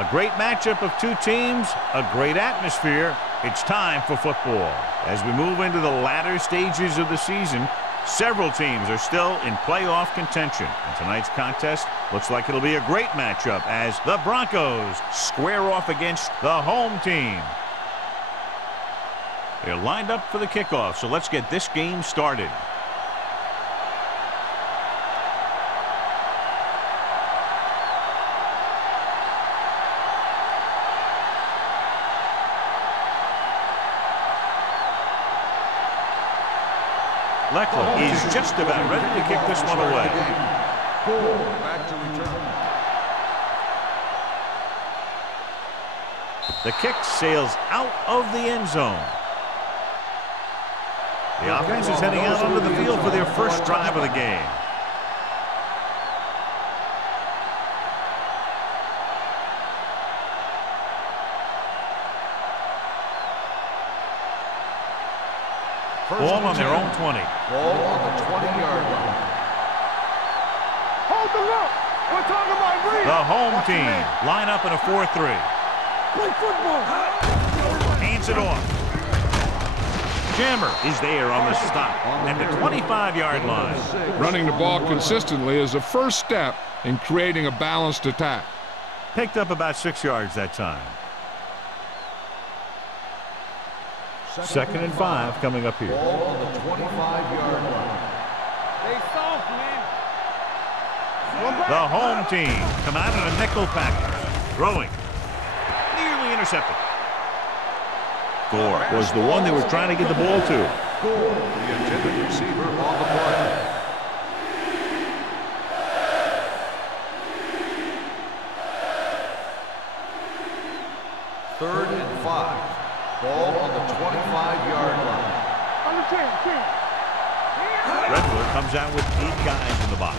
A great matchup of two teams, a great atmosphere. It's time for football. As we move into the latter stages of the season, several teams are still in playoff contention. And tonight's contest looks like it'll be a great matchup as the Broncos square off against the home team. They're lined up for the kickoff, so let's get this game started. Leckler is just about ready to kick this one away. Back to return. The kick sails out of the end zone. The offense is heading out onto the field for their first drive of the game. Ball on their own 20. Ball on the 20-yard line. Hold the rope. We're talking about breathe. The home team line up in a 4-3. Play football. Hands it off. Jammer is there on the stop at the 25-yard line. Running the ball consistently is the first step in creating a balanced attack. Picked up about 6 yards that time. 2nd and 5 coming up here. Ball on the 25-yard line. They soft, man. The home team come out in a nickel package. Throwing. Nearly intercepted. Gore was the one they were trying to get the ball to. Gore, the intended receiver on the play. Third and 5. Ball on the 25-yard line. On the 10. Redwood comes out with 8 guys in the box.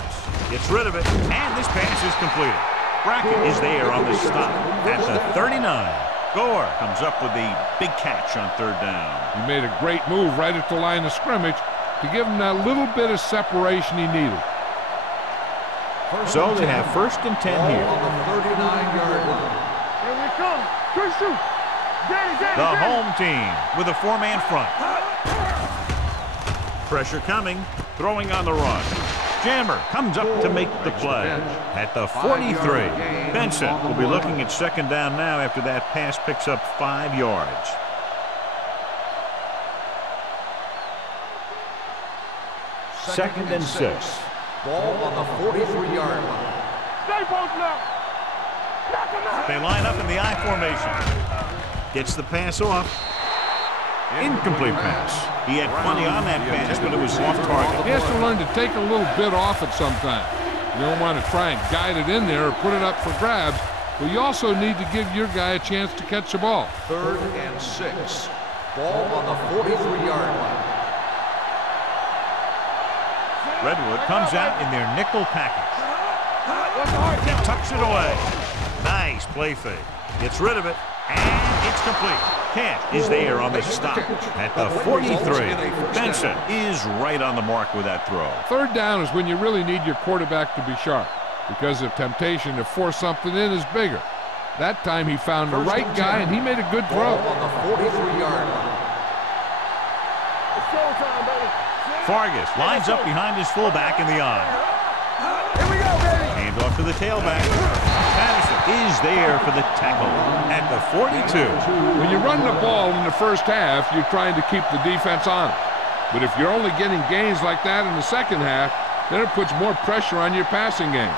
Gets rid of it, and this pass is completed. Brackett is there on the stop at the 39. Gore comes up with a big catch on 3rd down. He made a great move right at the line of scrimmage to give him that little bit of separation he needed. So they have 1st and 10 here. On the 39-yard line. Here we come. Good shoot. The home team with a 4-man front. Pressure coming, throwing on the run. Jammer comes up to make the play at the 43. Benson will be looking at 2nd down now after that pass picks up 5 yards. Second and 6. Ball on the 43-yard line. Stay both now. They line up in the I formation. Gets the pass off. Incomplete pass. He had plenty on that pass, but it was off target. He has to learn to take a little bit off it sometimes. You don't want to try and guide it in there or put it up for grabs, but you also need to give your guy a chance to catch the ball. 3rd and 6. Ball on the 43-yard line. Redwood comes out in their nickel package. He tucks it away. Nice play fake. Gets rid of it, and it's complete. Kent is there on the stop at the 43. Benson is right on the mark with that throw. 3rd down is when you really need your quarterback to be sharp because the temptation to force something in is bigger. That time he found the right guy, and he made a good throw. On the 43-yard line. It's showtime, baby. Fargus lines up behind his fullback in the I. Here we go, baby. Hand off to the tailback. Patterson is there for the tackle at the 42. When you run the ball in the first half, you're trying to keep the defense on it. But if you're only getting gains like that in the second half, then it puts more pressure on your passing game.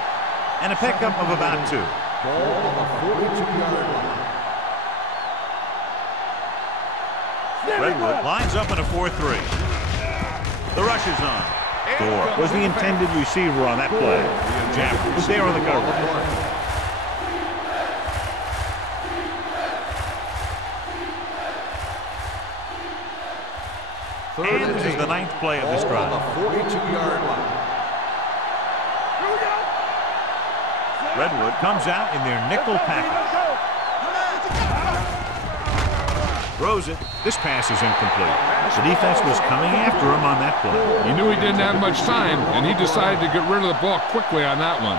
And a pickup of about 2. Ball on the 42-yard line. Redwood lines up in a 4-3. The rush is on. Gore was the intended receiver on that play. Jammer was there on the cover. And this is the 9th play of this drive. On the 42-yard line. Redwood comes out in their nickel package. Throws it. This pass is incomplete. The defense was coming after him on that play. He knew he didn't have much time, and he decided to get rid of the ball quickly on that one.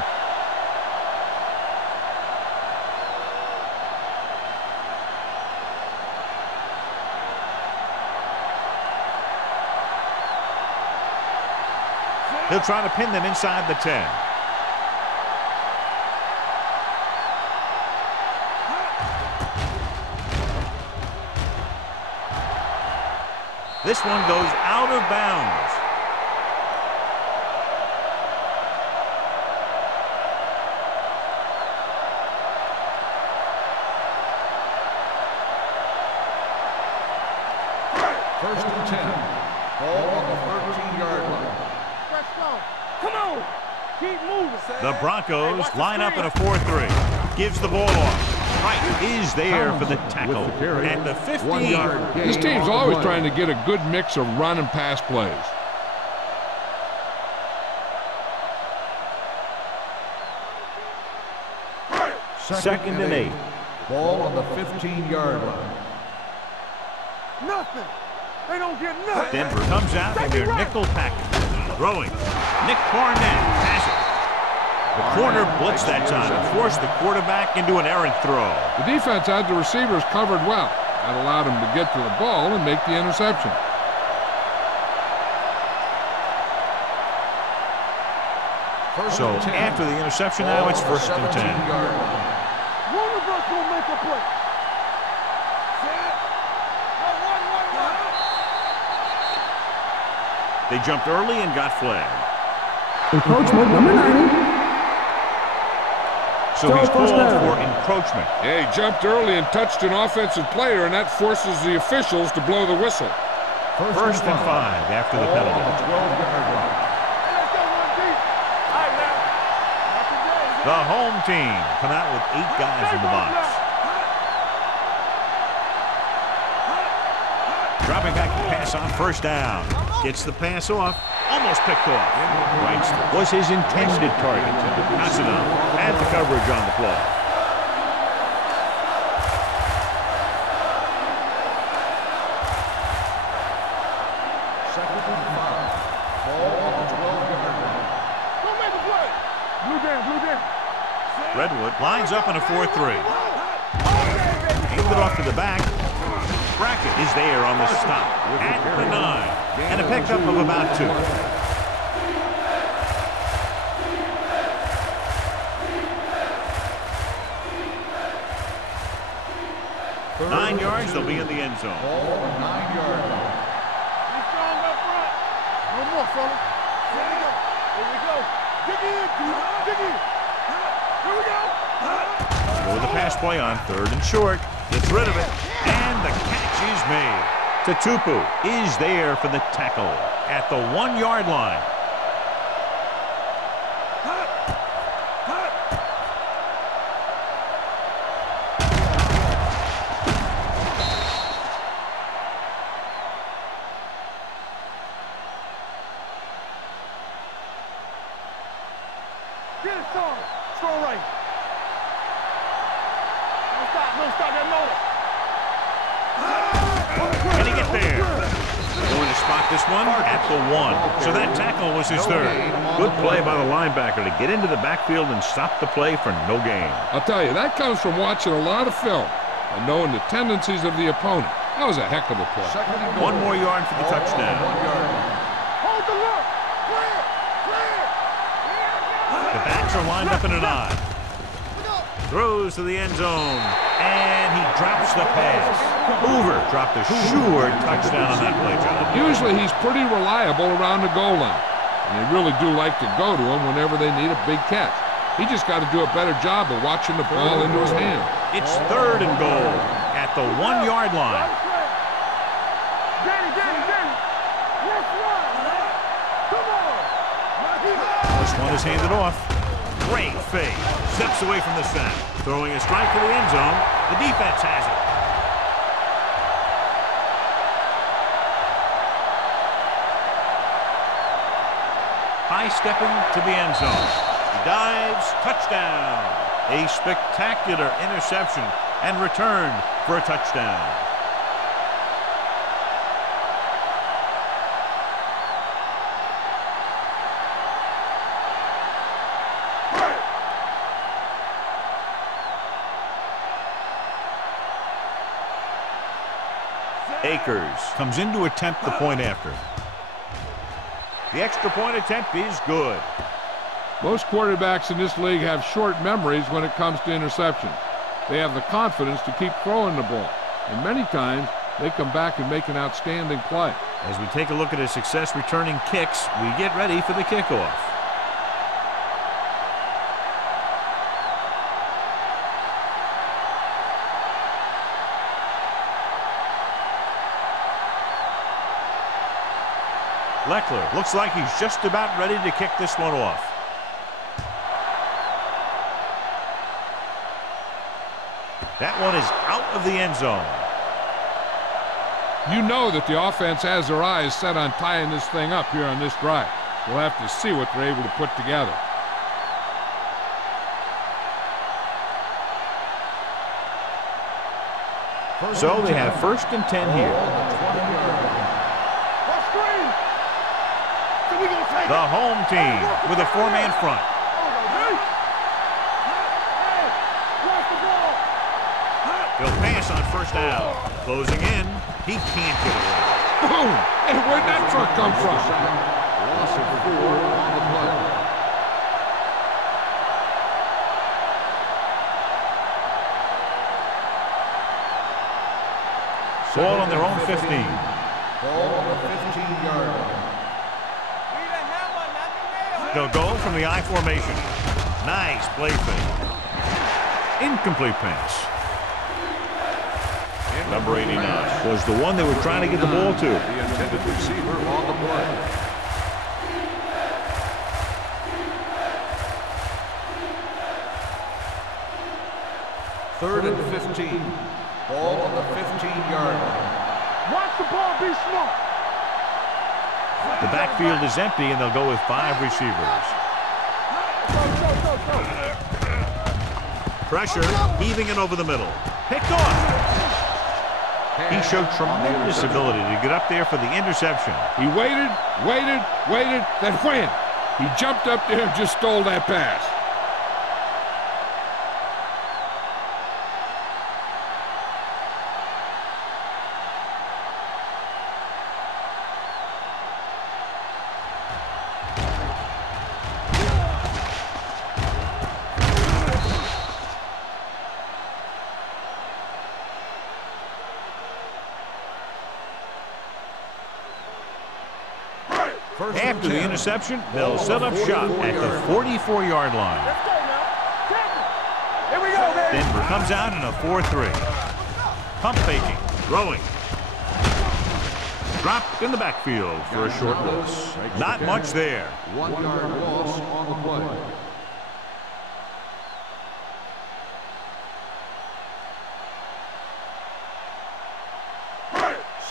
He'll try to pin them inside the 10. This one goes out of bounds. First and 10. Ball on the 13-yard line. Let's go. Come on. Keep moving. The Broncos line up in a 4-3. Gives the ball off. Wright is there for the tackle at the 15. This team's always trying to get a good mix of run and pass plays. Second and 8. Ball on the 15-yard line. Nothing. They don't get nothing. Denver comes out in their nickel package. Throwing. Nick Barnett has it. The corner blitzed that time and forced the quarterback into an errant throw. The defense had the receivers covered well. That allowed him to get to the ball and make the interception. So after the interception, now it's first and 10. One of us will make a play. They jumped early and got flagged. Encroachment number 90. So he's called for encroachment. Yeah, he jumped early and touched an offensive player, and that forces the officials to blow the whistle. First and 5 after the penalty. The home team come out with 8 guys in the box. Dropping back to pass on first down. Gets the pass off. Almost picked off. Wright was his intended target. Pass it on. And the coverage on the play. Second and 5. Ball on the 12-yard line. Don't make a play. Blue down. Redwood lines up in a 4-3. Handed it off to the back. Brackett is there on the stop at the 9. And a pickup of about 2. Third 9 yards, they'll be in the end zone. Ball on the 9-yard line. Be strong up front. No more, fella. Here we go. Dig in, dude. Dig in. Here we go. Throw the pass play on 3rd and short. Gets rid of it. And the catch is made. Tatupu is there for the tackle at the 1-yard line. Get it, son. Strong right. Don't stop that motor. Can he get there? Going to spot this one at the 1. So that tackle was his 3rd. Good play by the linebacker to get into the backfield and stop the play for no gain. I'll tell you, that comes from watching a lot of film and knowing the tendencies of the opponent. That was a heck of a play. Second and goal. 1 more yard for the touchdown. 1-yard line. Hold the look. Clear. The backs are lined up in an I. Throws to the end zone, and he drops the pass. Hoover dropped a sure touchdown on that play, John. Usually he's pretty reliable around the goal line, and they really do like to go to him whenever they need a big catch. He just got to do a better job of watching the ball into his hand. It's 3rd and goal at the 1-yard line. Danny. Let's run. Come on. This one is handed off. Great fake. Steps away from the sack. Throwing a strike to the end zone. The defense has it. High stepping to the end zone. He dives. Touchdown. A spectacular interception and return for a touchdown. Akers comes in to attempt the point after. The extra point attempt is good. Most quarterbacks in this league have short memories when it comes to interceptions. They have the confidence to keep throwing the ball, and many times they come back and make an outstanding play. As we take a look at his success returning kicks, we get ready for the kickoff. Leckler looks like he's just about ready to kick this one off. That one is out of the end zone. You know that the offense has their eyes set on tying this thing up here on this drive. We'll have to see what they're able to put together. So they have 1st and 10 here. The home team with a 4-man front. They'll pass on 1st down. Closing in. He can't get away. Boom! Hey, where'd that truck come from? Loss of 4 on the play. Ball on their own 15. Ball on the 15-yard line. They'll go from the I formation. Nice play fake. Incomplete pass. Number 89 was the one they were trying to get the ball to. The intended receiver on the play. Third and 15. Ball on the 15-yard line. Watch the ball, be smart. The backfield is empty, and they'll go with 5 receivers. Pressure, heaving it over the middle. Picked off. He showed tremendous ability to get up there for the interception. He waited, then wham! He jumped up there and just stole that pass. After the interception, they'll set up shop at the 44-yard line. Let's go now. Here we go, baby. Denver comes out in a 4-3. Pump faking, throwing. Dropped in the backfield for a short loss. Not much there. 1-yard loss on the play.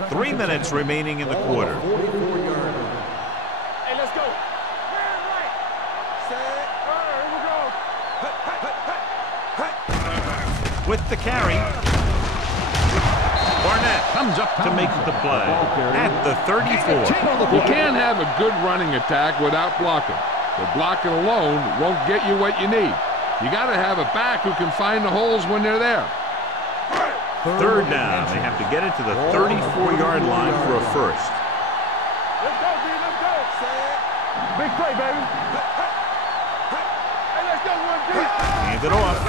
3 minutes remaining in the quarter. 44-yard line. Hey, let's go. Right. Set. All right, here we go. With the carry. Barnett comes up to make the play at the 34. You can't have a good running attack without blocking. But blocking alone won't get you what you need. You got to have a back who can find the holes when they're there. 3rd down. They have to get it to the 34-yard line for a first. Let's go, B. Let's go. Set. Big play, baby. Hey, let's go, 1D. Hand it off.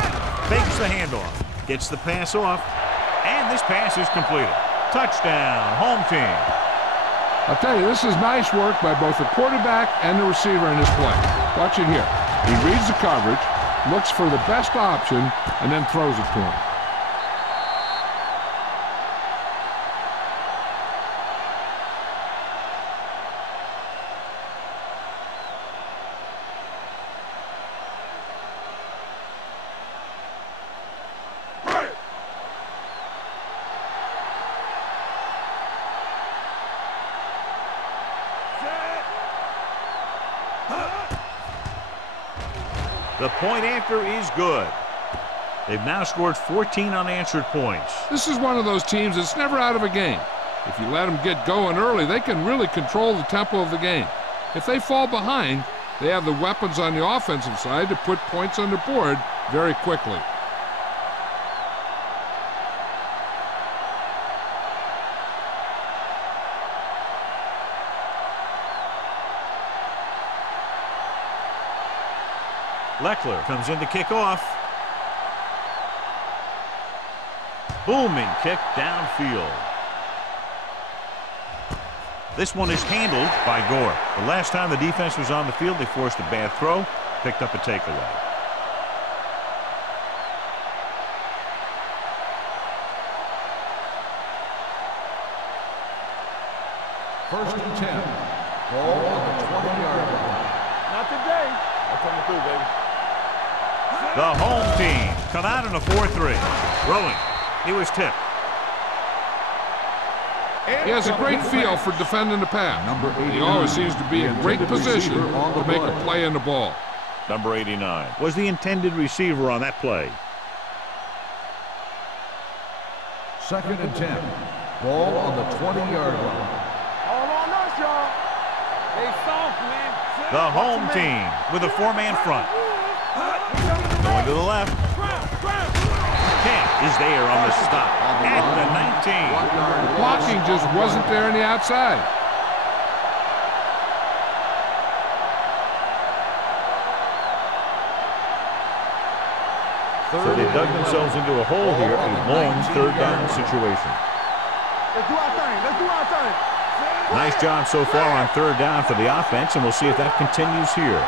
Fakes the handoff. Gets the pass off. And this pass is completed. Touchdown, home team. I'll tell you, this is nice work by both the quarterback and the receiver in this play. Watch it here. He reads the coverage, looks for the best option, and then throws it to him. The point after is good. They've now scored 14 unanswered points. This is one of those teams that's never out of a game. If you let them get going early, they can really control the tempo of the game. If they fall behind, they have the weapons on the offensive side to put points on the board very quickly. Leckler comes in to kick off. Booming kick downfield. This one is handled by Gore. The last time the defense was on the field, they forced a bad throw, picked up a takeaway. First and 10. Ball on the 20-yard line. Not today. I'm coming through, baby. The home team come out in a 4-3. Throwing. He was tipped. He has a great feel for defending the pass. He always seems to be in great position to make a play in the ball. Number 89 was the intended receiver on that play. Second and 10. Ball on the 20-yard line. All on us, y'all. They soft, man. The home team with a 4-man front. Going to the left. Camp is there on the stop at the 19. The blocking just wasn't there on the outside. So they dug themselves into a hole here, a long third down situation. Let's do our thing. Let's do our thing. Nice job so far on third down for the offense, and we'll see if that continues here.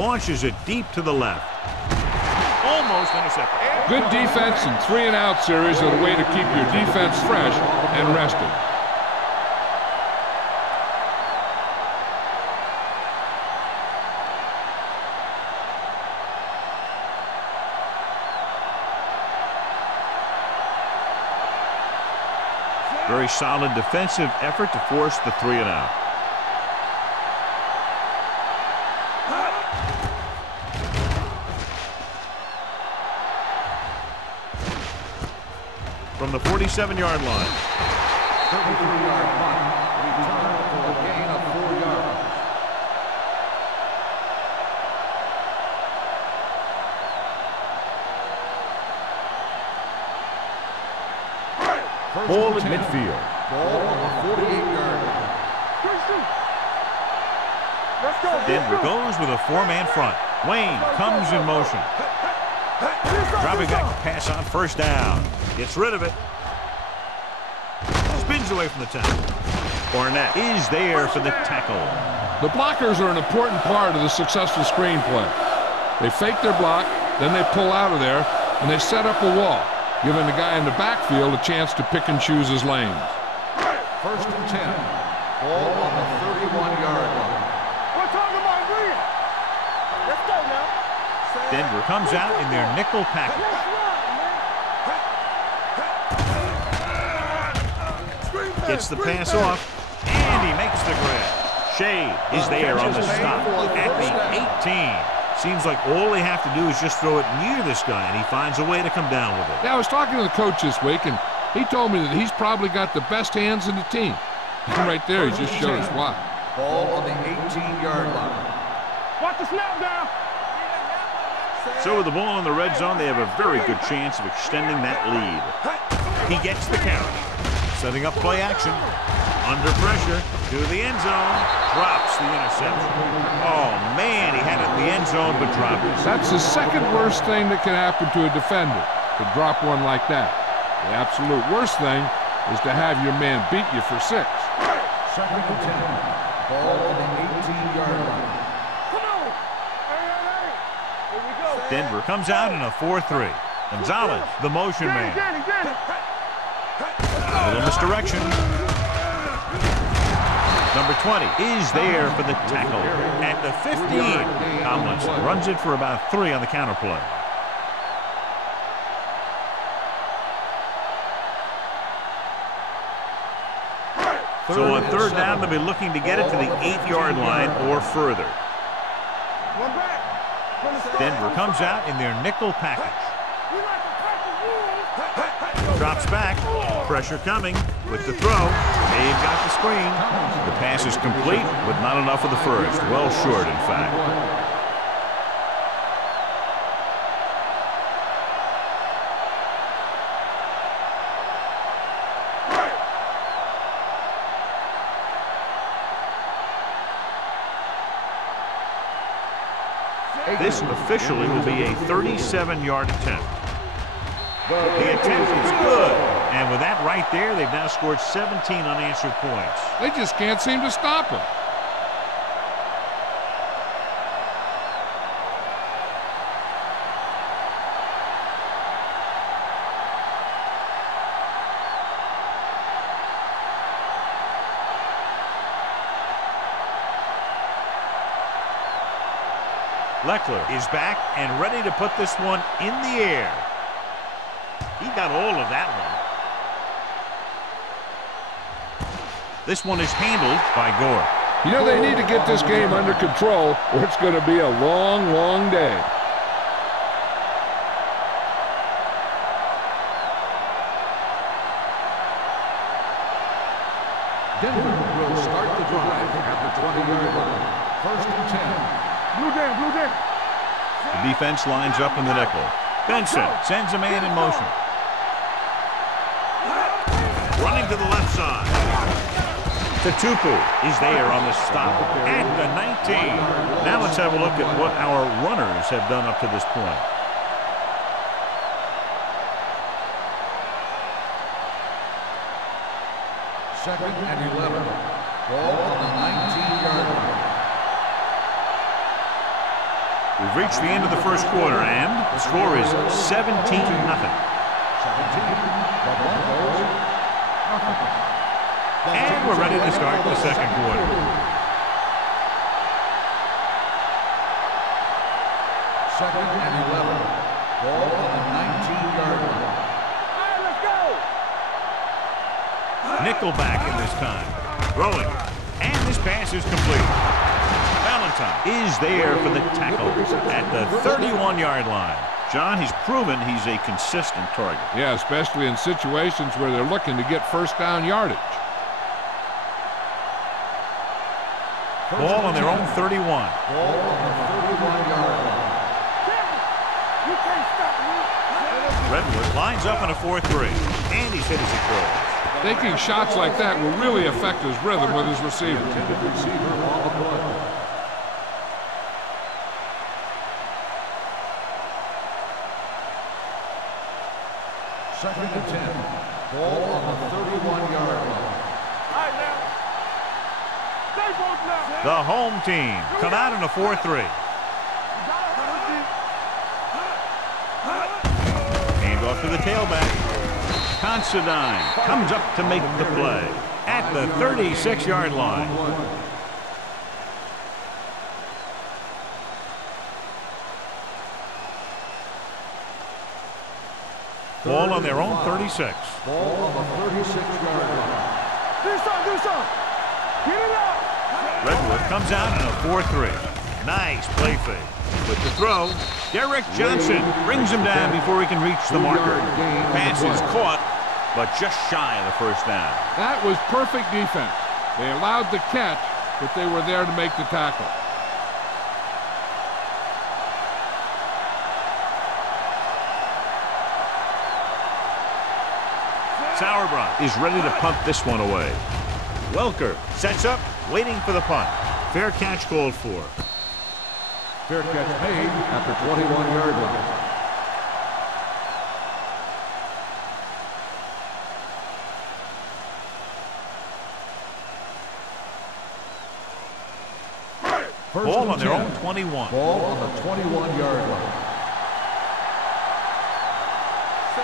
Launches it deep to the left. Almost intercepted. Good defense and 3-and-out series are the way to keep your defense fresh and rested. Very solid defensive effort to force the 3-and-out. From the 47-yard line. 33-yard punt. Return for a gain of 4 yards. Ball at midfield. Ball on the 48-yard line. Let's go. Denver goes with a 4-man front. Wayne comes in motion. Dropping back to pass on first down. Gets rid of it. Spins away from the tackle. Barnett is there for the tackle. The blockers are an important part of the successful screenplay. They fake their block, then they pull out of there, and they set up a wall, giving the guy in the backfield a chance to pick and choose his lanes. First and 10. Ball on the 31-yard line. We're talking about green. Let's go now. Denver comes out in their nickel package. Gets the pass off, and he makes the grab. Shea is there on the stop at the 18. Seems like all they have to do is just throw it near this guy, and he finds a way to come down with it. Yeah, I was talking to the coach this week, and he told me that he's probably got the best hands in the team. And right there, he just showed us why. Ball on the 18-yard line. Watch the snap down. So with the ball in the red zone, they have a very good chance of extending that lead. He gets the carry. Setting up play action. Under pressure to the end zone. Drops the interception. Oh, man, he had it in the end zone, but dropped it. That's the second worst thing that can happen to a defender, to drop one like that. The absolute worst thing is to have your man beat you for 6. Second and 10. Ball on the 18-yard line. Come on. Hey. Here we go. Denver comes out in a 4-3. Gonzalez, the motion man. Danny. A little misdirection. Number 20 is there for the tackle at the 15. Tomlinson runs it for about 3 on the counterplay. So on third down, they'll be looking to get it to the 8-yard line or further. Denver comes out in their nickel package. Drops back. Pressure coming with the throw. They've got the screen. The pass is complete, but not enough for the first. Well short, in fact. This officially will be a 37-yard attempt. The attempt is good. And with that right there, they've now scored 17 unanswered points. They just can't seem to stop him. Leckler is back and ready to put this one in the air. He got all of that one. This one is handled by Gore. You know, they need to get this game under control or it's going to be a long, long day. Denver will start the drive at the 20-yard line. First and 10. Blue down, blue down. The defense lines up in the nickel. Benson sends a man in motion. Running to the left side. Tatupu is there on the stop at the 19. Now let's have a look at what our runners have done up to this point. Second and 11. Ball on the 19-yard line. We've reached the end of the first quarter, and the score is 17-0. 17. The Broncos. And we're ready to start the second quarter. Second and 11. Ball on the 19-yard line. All right, let's go. Nickelback in this time. Rolling. And this pass is complete. Valentine is there for the tackle at the 31-yard line. John, he's proven he's a consistent target. Yeah, especially in situations where they're looking to get first down yardage. Ball on their own 31. Ball on the 31-yard line. You can't stop me. Redwood lines up in a 4-3. And he's hit as he throws. Taking shots like that will really affect his rhythm with his receiver. Intended receiver on the play. Second and 10. Ball on the 31-yard line. All right, now. Stay both now. The home team come out in a 4-3. Hand off to the tailback. Considine comes up to make the play at the 36-yard line. Ball on their own 36. Ball on the 36-yard line. Do something. Get it out. Redwood comes out in a 4-3. Nice play fake. With the throw, Derek Johnson brings him down before he can reach the marker. Pass is caught, but just shy of the first down. That was perfect defense. They allowed the catch, but they were there to make the tackle. Sauerbrunn is ready to punt this one away. Welker sets up, waiting for the punt. Fair catch called for. Fair catch made at the 21-yard line. Ball on their own 21. Ball on the 21-yard line.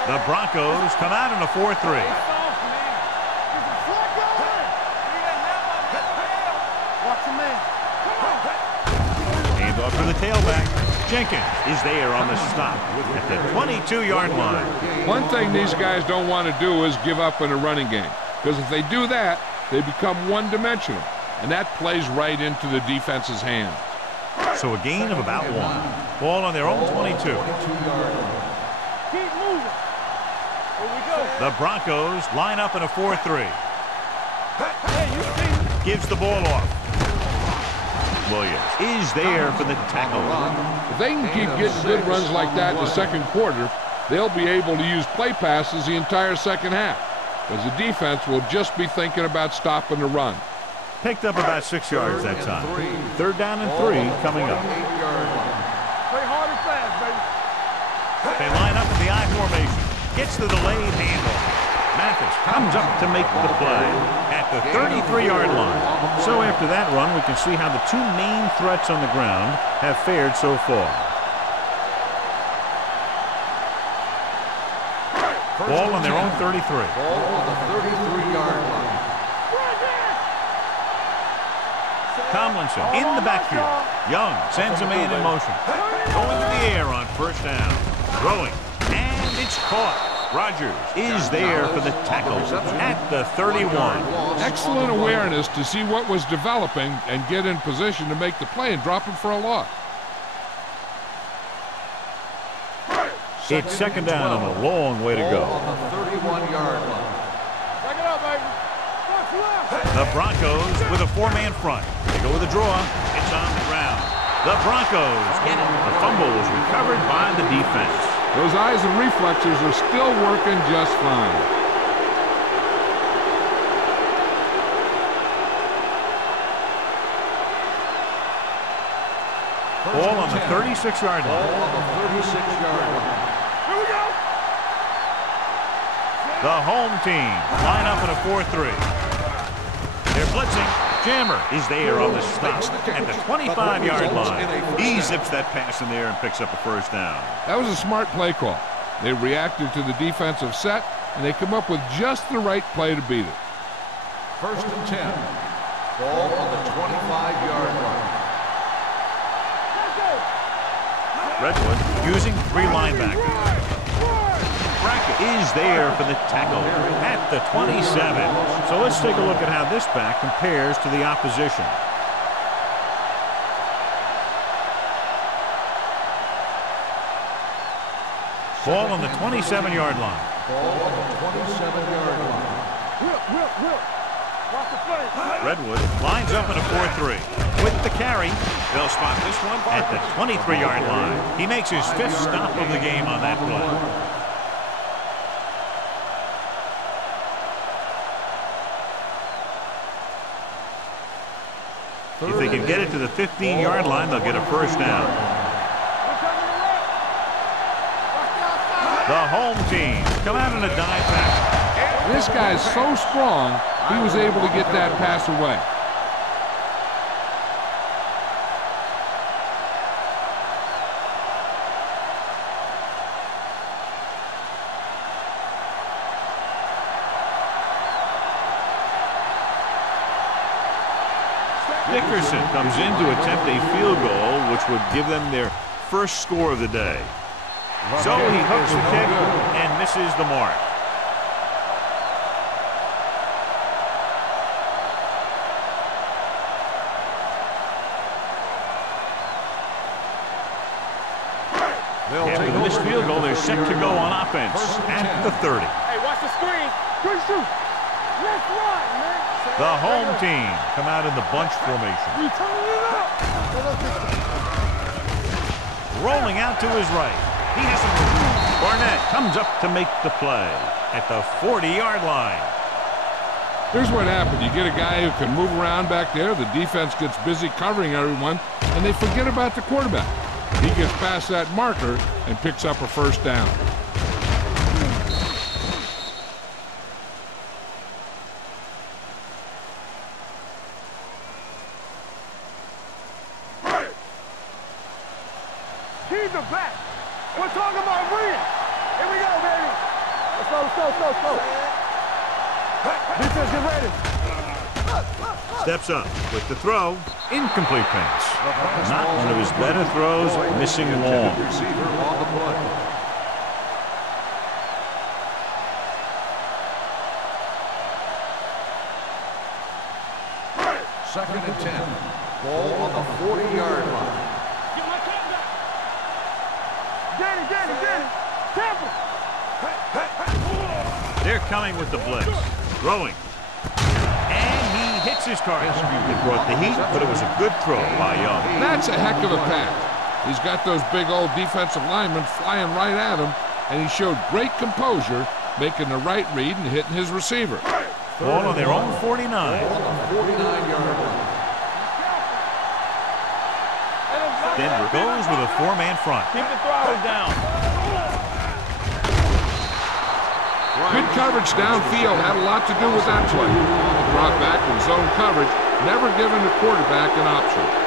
The Broncos come out in a 4-3. Hand off to the tailback. Jenkins is there on the stop at the 22-yard line. One thing these guys don't want to do is give up in a running game, because if they do that, they become one-dimensional, and that plays right into the defense's hands. So a gain of about 1. Ball on their own 22. Keep moving. Here we go. The Broncos line up in a 4-3. Gives the ball off. Williams is there for the tackle. If they can keep getting good runs like that in the second quarter, they'll be able to use play passes the entire second half, because the defense will just be thinking about stopping the run. Picked up about 6 yards that time. Third down and 3 coming up. They line up in the I formation. Gets the delayed handoff. Mathis comes up to make the play at the 33-yard line. So after that run, we can see how the two main threats on the ground have fared so far. Ball on their own 33. Ball on the 33-yard line. Tomlinson in the backfield. Young sends a man in motion. Going to the air on first down. Throwing. And it's caught. Rogers is there for the tackle at the 31. Excellent awareness to see what was developing and get in position to make the play and drop him for a loss. It's second down and a long way to go. On the 31-yard line. Back it up, baby. The Broncos with a four-man front. They go with a draw. It's on the ground. The Broncos get it. The fumble is recovered by the defense. Those eyes and reflexes are still working just fine. Ball on the 36-yard line. Ball on the 36-yard line. Here we go. The home team line up in a 4-3. They're blitzing. Jammer is there on the stop at the 25-yard line. He zips that pass in there and picks up a first down. That was a smart play call. They reacted to the defensive set, and they come up with just the right play to beat it. First and 10. Ball on the 25-yard line. Redwood using three linebackers. Brackett is there for the tackle at the 27. So let's take a look at how this back compares to the opposition. Ball on the 27-yard line. Ball on the 27-yard line. Whip. Watch the play. Redwood lines up in a 4-3. With the carry, they'll spot this one at the 23-yard line. He makes his fifth stop of the game on that play. If they can get it to the 15-yard line, they'll get a first down. The home team come out in a dive pass. This guy's so strong, he was able to get that pass away. Dickerson comes in to attempt a field goal, which would give them their first score of the day. So he hooks the kick and misses the mark. After the missed field goal, they're set to go on offense at the 30. Hey, watch the screen. Good shoot. Let's run, man. The home team come out in the bunch formation. We turning it up. Rolling out to his right. He has some room. Barnett comes up to make the play at the 40-yard line. Here's what happened. You get a guy who can move around back there. The defense gets busy covering everyone, and they forget about the quarterback. He gets past that marker and picks up a first down. Keep the back. We're talking about win. Here we go, baby. Let's go. Defense, get ready. Steps up with the throw. Incomplete pass. Not one of his better throws, missing long. Receiver on the play. Second and 10. Ball on the 40-yard line. Get my cat back. Danny. Tampa. They're coming with the blitz. Throwing. And he hits his target. It brought the heat, but it was a good throw by Young. That's a heck of a pass. He's got those big old defensive linemen flying right at him, and he showed great composure, making the right read and hitting his receiver. Ball on their own 49. Ball on the 49-yard line. Denver goes with a four-man front. Keep the throttle down. Good coverage downfield had a lot to do with that play. The drop back in zone coverage, never giving the quarterback an option.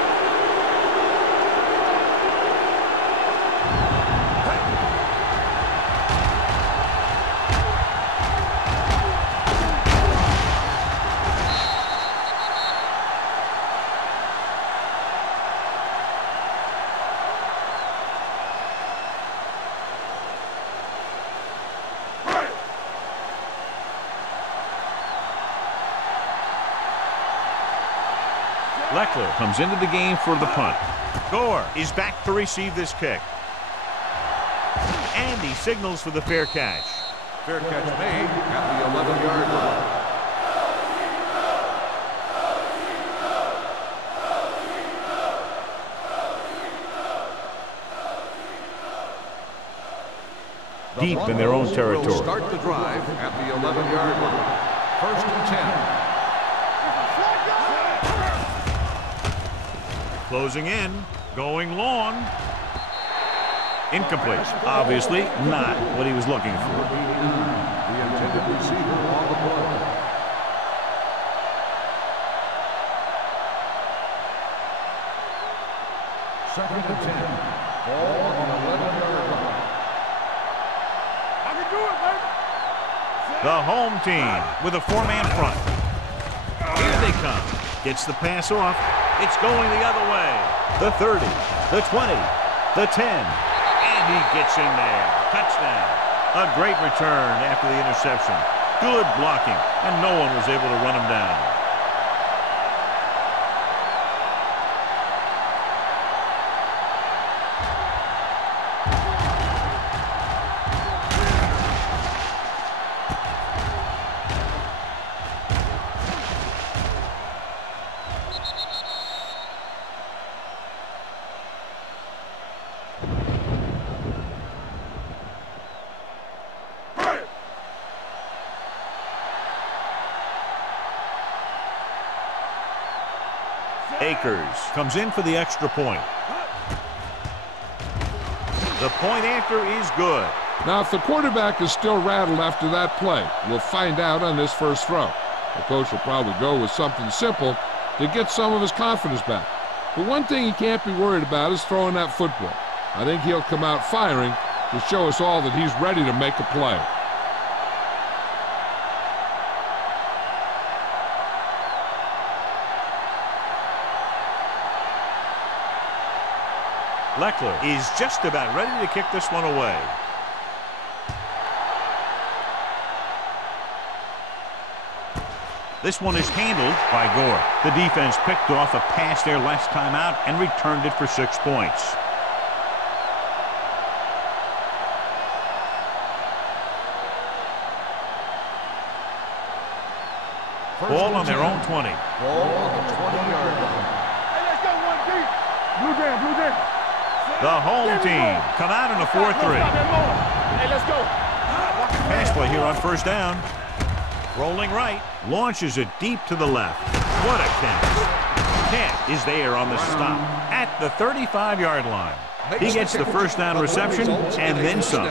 Leckler comes into the game for the punt. Gore is back to receive this kick. And he signals for the fair catch. Fair catch made at the 11-yard line. Deep in their own territory. Will start the drive at the 11-yard line. 1st and 10. Closing in, going long. Incomplete. Obviously not what he was looking for. The intended receiver on the play. Second and 10. Ball on the 11-yard line. I can do it, baby. The home team with a 4-man front. Here they come. Gets the pass off. It's going the other way. The 30, the 20, the 10, and he gets in there. Touchdown. A great return after the interception. Good blocking, and no one was able to run him down. Akers comes in for the extra point. The point after is good. Now, if the quarterback is still rattled after that play, we'll find out on this first throw. The coach will probably go with something simple to get some of his confidence back. But one thing he can't be worried about is throwing that football. I think he'll come out firing to show us all that he's ready to make a play. Leckler is just about ready to kick this one away. This one is handled by Gore. The defense picked off a pass there last time out and returned it for 6 points. Ball on their own 20. Ball on the 20-yard line. Hey, let's go one deep. Blue jam, blue jam. The home team come out in a 4-3. Hey, let's go. Pass play here on first down. Rolling right. Launches it deep to the left. What a catch. Cat is there on the stop at the 35-yard line. He gets the first down reception and then some.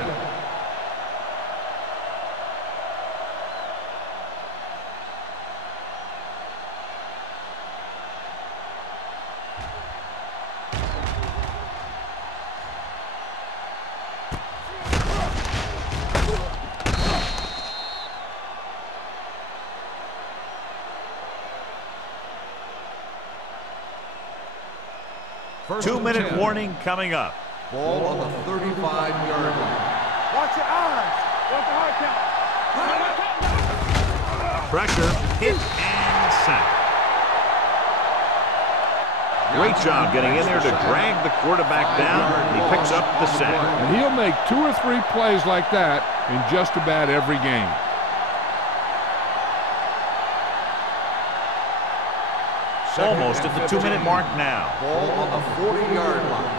Two-minute warning coming up. Ball on the 35-yard line. Watch your eyes. Watch the hard count. Pressure, hit, and sack. Great job getting in there to drag the quarterback down. He picks up the sack. And he'll make 2 or 3 plays like that in just about every game. Almost at the 2-minute mark now. Ball on the 40-yard line.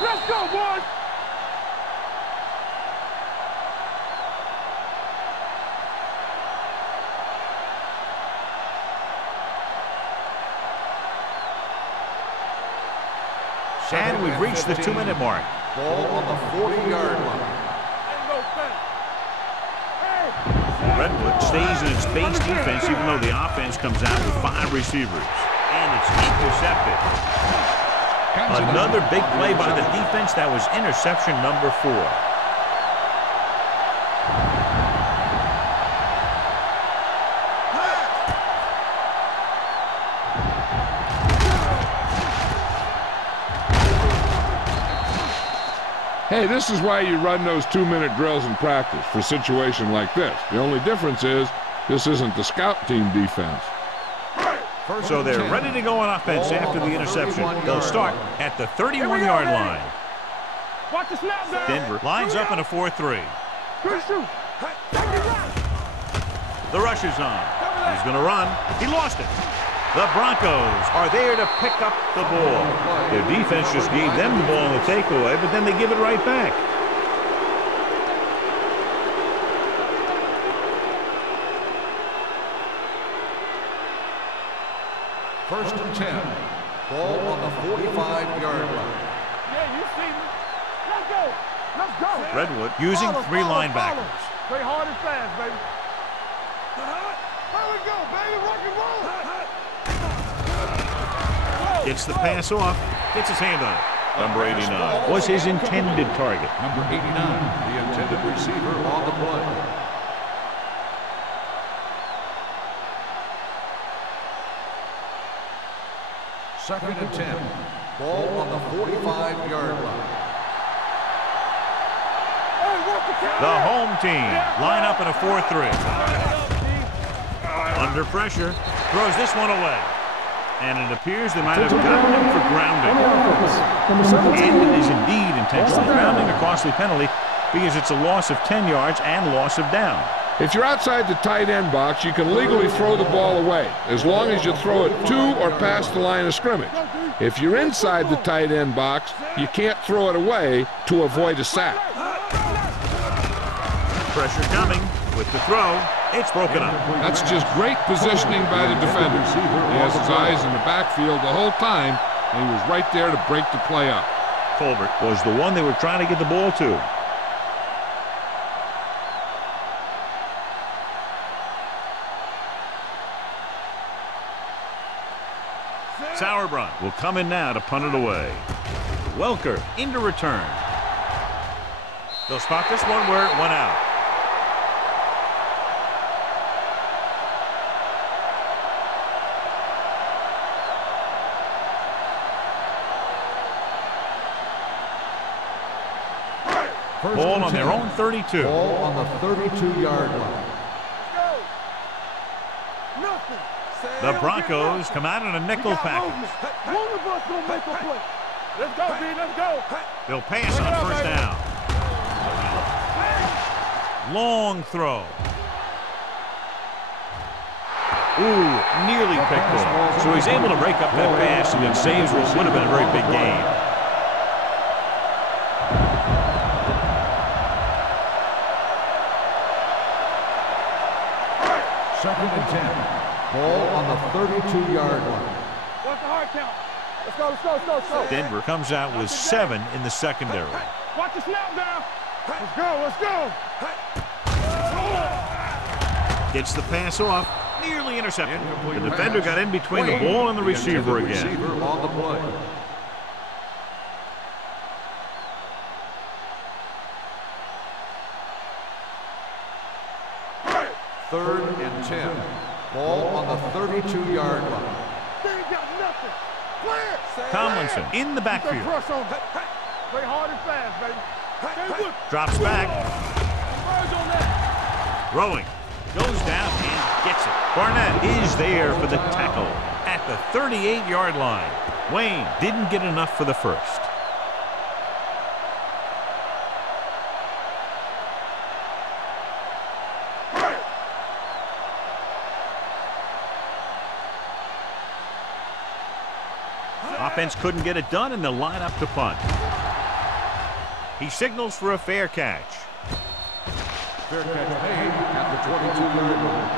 Let's go, boys. And we've reached the 2-minute mark. Ball on the 40-yard line. Ain't no fence. Hey. Redwood stays in its base defense even though the offense comes out with 5 receivers. And it's intercepted. Another big play by the defense. That was interception number 4. Hey, this is why you run those 2-minute drills in practice for a situation like this. The only difference is this isn't the scout team defense. So they're ready to go on offense after the interception. They'll start at the 31-yard line. Watch the snap down. Denver lines up in a 4-3. The rush is on. He's going to run. He lost it. The Broncos are there to pick up the ball. Their defense just gave them the ball in the takeaway, but then they give it right back. First and 10. Ball on the 45-yard line. Yeah, you see me. Let's go. Let's go. Redwood using 3 linebackers. Play hard and fast, baby. There we go, baby. Rock and roll. Gets the pass off. Gets his hand on it. Number 89 was his intended target. Number 89, the intended receiver on the play. Second and 10. Ball on the 45-yard line. The home team line up in a 4-3. Under pressure. Throws this one away. And it appears they might have gotten him for grounding. And it is indeed intentional grounding, a costly penalty, because it's a loss of 10 yards and loss of down. If you're outside the tight end box, you can legally throw the ball away, as long as you throw it to or past the line of scrimmage. If you're inside the tight end box, you can't throw it away to avoid a sack. Pressure coming with the throw. It's broken up. That's just great positioning by the defender. He has his eyes in the backfield the whole time, and he was right there to break the play up. Colbert was the one they were trying to get the ball to. Sauerbrunn will come in now to punt it away. Welker into return. They'll spot this one where it went out. Ball on their own 32. Ball on the 32-yard line. The Broncos come out in a nickel package. One of us gonna make a play. Let's go, B. Let's go. They'll pass on first down. Long throw. Ooh, nearly picked off. So he's able to break up that pass and then saves what would have been a very big gain. Second and 10. Ball on the 32-yard line. What's the hard count? Let's go, let's go, let's go, let's go. Denver comes out with 7 in the secondary. Watch the snap down. Let's go, let's go. Gets the pass off. Nearly intercepted. The defender got in between the ball and the receiver again. Receiver on the play. Third and 10. Ball on the 32-yard line. They ain't got nothing. Clear. Tomlinson in the backfield. Rush on. Play hard and fast, baby. Drops back. Throwing. Goes down and gets it. Barnett is there for the tackle at the 38-yard line. Wayne didn't get enough for the first. Offense couldn't get it done, and they'll line up to punt. He signals for a fair catch. Fair catch made at the 22-yard line.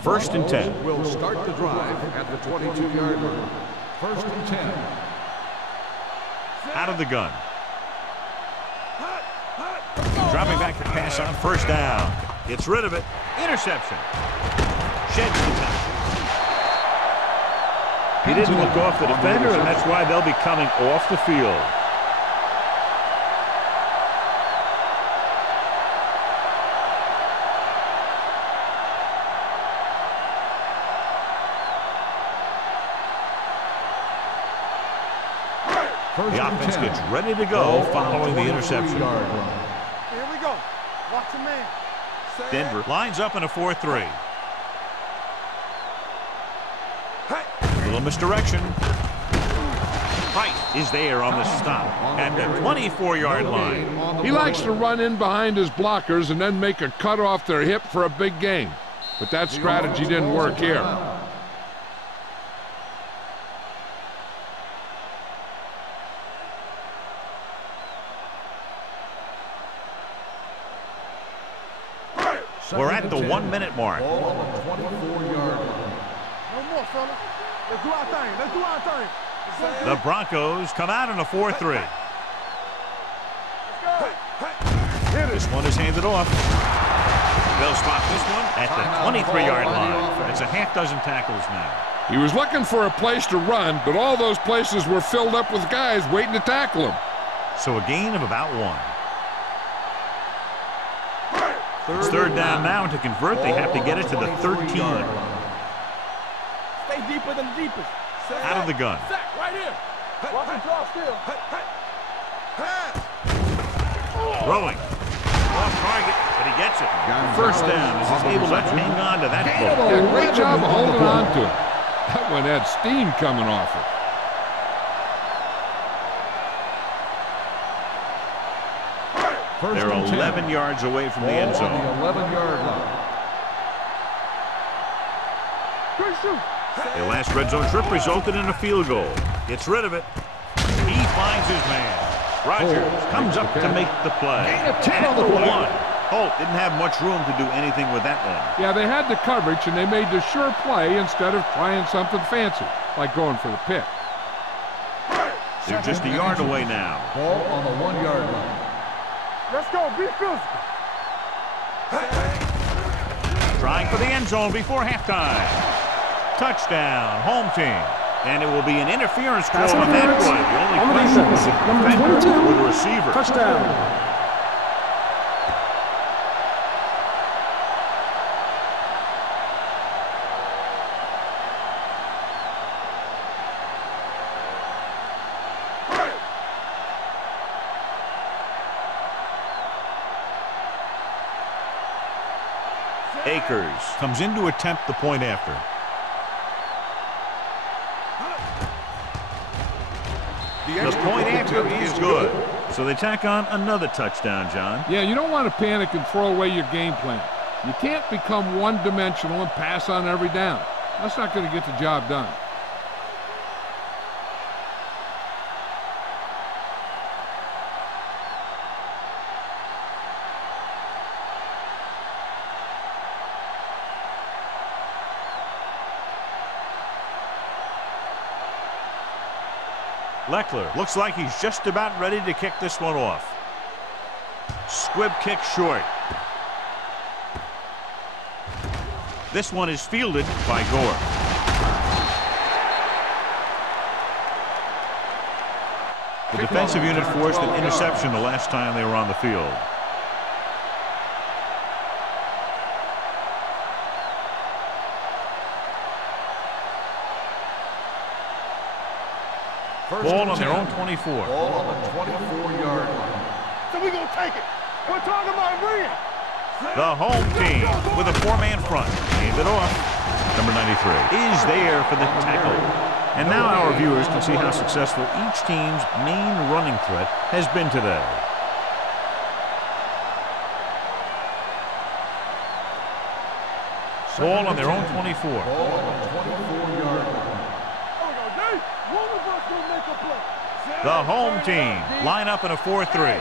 First and 10. Will start the drive at the 22-yard line. First and 10. Out of the gun. Dropping back to pass on first down. Gets rid of it. Interception. Sheds the tackle. He didn't look off the defender, and that's why they'll be coming off the field. The offense gets ready to go following the interception. Here we go. Watch the man. Denver lines up in a 4-3. A little misdirection. Price is there on the stop at the 24-yard line. He likes to run in behind his blockers and then make a cut off their hip for a big gain. But that strategy didn't work here. We're at the 1-minute mark. Ball on the 24-yard line. No more, fellas. Let's do our thing. Let's do our thing. The Broncos come out in a 4-3. This one is handed off. They'll spot this one at the 23-yard line. It's a half dozen tackles now. He was looking for a place to run, but all those places were filled up with guys waiting to tackle him. So a gain of about 1. It's third down now, and to convert, they have to get it to the 13. Stay deeper than the deepest. Out of the gun. Sack right here. Watch him draw still. Throwing. Off target, but he gets it. First down as he's able to hang on to that ball. Yeah, great job of holding on to it. That one had steam coming off it. They're 11 yards away from the end zone. On the 11-yard line. The last red zone trip resulted in a field goal. Gets rid of it. He finds his man. Rogers comes up to make the play. Tackle 1. Holt didn't have much room to do anything with that one. Yeah, they had the coverage, and they made the sure play instead of trying something fancy, like going for the pick. They're just a yard away now. Ball on the 1-yard line. Let's go. Be physical. Trying for the end zone before halftime. Touchdown, home team. And it will be an interference call on that play. The only question is if the defender or the receiver. Touchdown. Akers comes in to attempt the point after. The point after is good. So they tack on another touchdown, John. Yeah, you don't want to panic and throw away your game plan. You can't become one-dimensional and pass on every down. That's not going to get the job done. Leckler looks like he's just about ready to kick this one off. Squib kick short. This one is fielded by Gore. The defensive unit forced an interception the last time they were on the field. Ball on their own 24. Ball on the 24-yard line. So we're going to take it. We're talking about bringing. The home team with a 4-man front. Hand it off. Number 93 is there for the tackle. And now our viewers can see how successful each team's main running threat has been today. Ball on their own 24. Ball on the 24-yard line. The home team line up in a 4-3.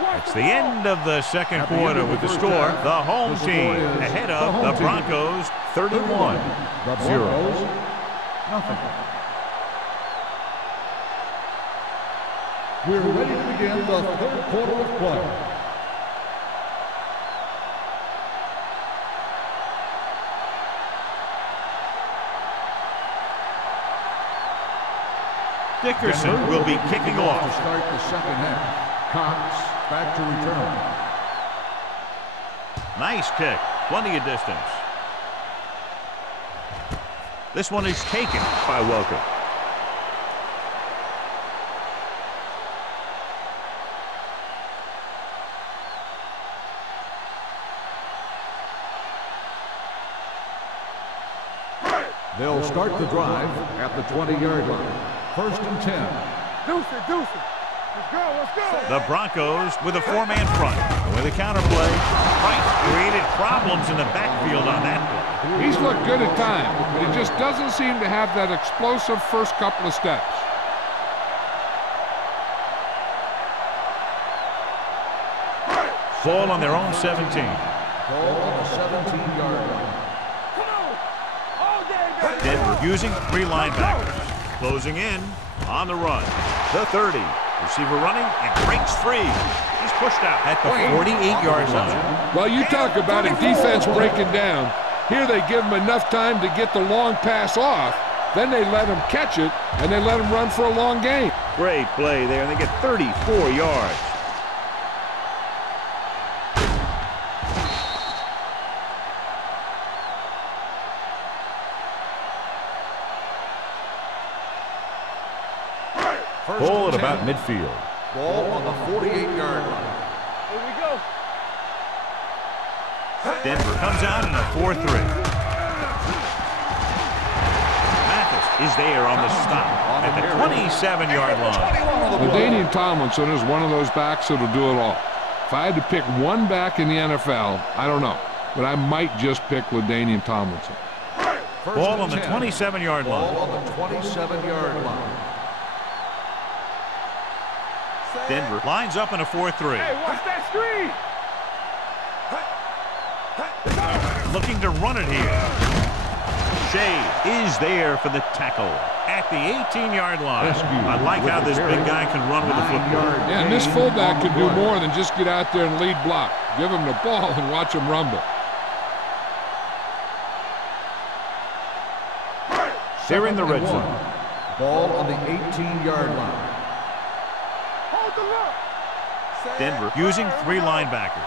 It's the end of the second quarter with the score. The home team ahead of the Broncos 31-0. Nothing. We're ready to begin the third quarter of play. Dickerson will be kicking off to start the second half. Cox back to return. Nice kick. Plenty of distance. This one is taken by Welker. They'll start the drive at the 20-yard line. First and 10. Deuce it. Let's go. The Broncos with a four-man front. With a counterplay, Price created problems in the backfield on that play. He's looked good at times, but he just doesn't seem to have that explosive first couple of steps. Ball on their own 17. Ball on the 17-yard line. Denver using three linebackers. Closing in on the run. The 30. Receiver running and breaks free. He's pushed out at the 48-yard line. Well, you talk about a defense breaking down. Here they give him enough time to get the long pass off. Then they let him catch it, and they let him run for a long gain. Great play there, and they get 34 yards. Ball at about midfield. Ball on the 48-yard line. Here we go. Denver comes out in a 4-3. Mathis is there on the stop at the 27-yard line. LaDainian Tomlinson is one of those backs that'll do it all. If I had to pick one back in the NFL, I don't know, but I might just pick LaDainian Tomlinson. Ball on the 27-yard line. Ball on the 27-yard line. Denver lines up in a 4-3. Hey, watch that screen. Looking to run it here. Shea is there for the tackle at the 18-yard line. I like how this big guy can run with the football. Yeah, and this fullback can do more than just get out there and lead block. Give him the ball and watch him rumble. They're in the red zone. Ball on the 18-yard line. Denver using three linebackers.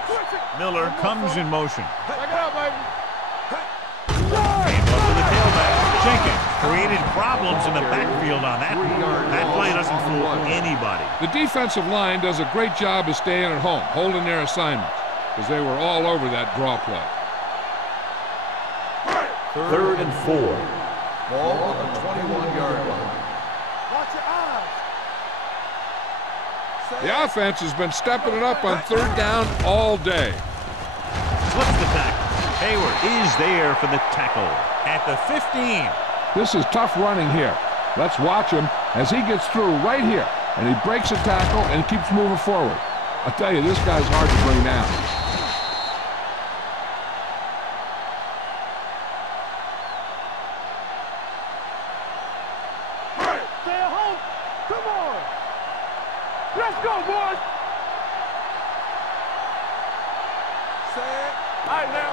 Miller comes in motion. Check it out, baby. And up to the tailback. Jenkins created problems in the backfield on that. That play doesn't fool anybody. The defensive line does a great job of staying at home, holding their assignments, because they were all over that draw play. Third and 4. Ball on the 21-yard line. Watch your eyes. The offense has been stepping it up on third down all day. Slips the tackle. Hayward is there for the tackle at the 15. This is tough running here. Let's watch him as he gets through right here, and he breaks a tackle and keeps moving forward. I'll tell you, this guy's hard to bring down. Stay at home. Come on. Let's go, boys. All right, now.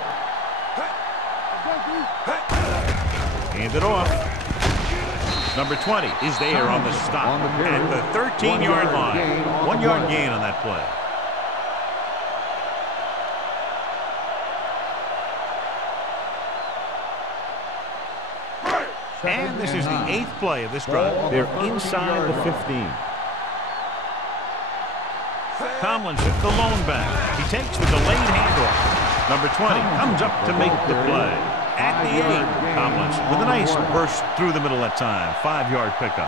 Hand it off. Number 20 is there on the stop at the 13-yard line. 1 yard gain on that play. And this is the 8th play of this drive. They're inside the 15. Tomlinson, the lone back. He takes the delayed handoff. Number 20 comes up to make the play. At the 8, Tomlinson with a nice burst through the middle that time. 5-yard pickup.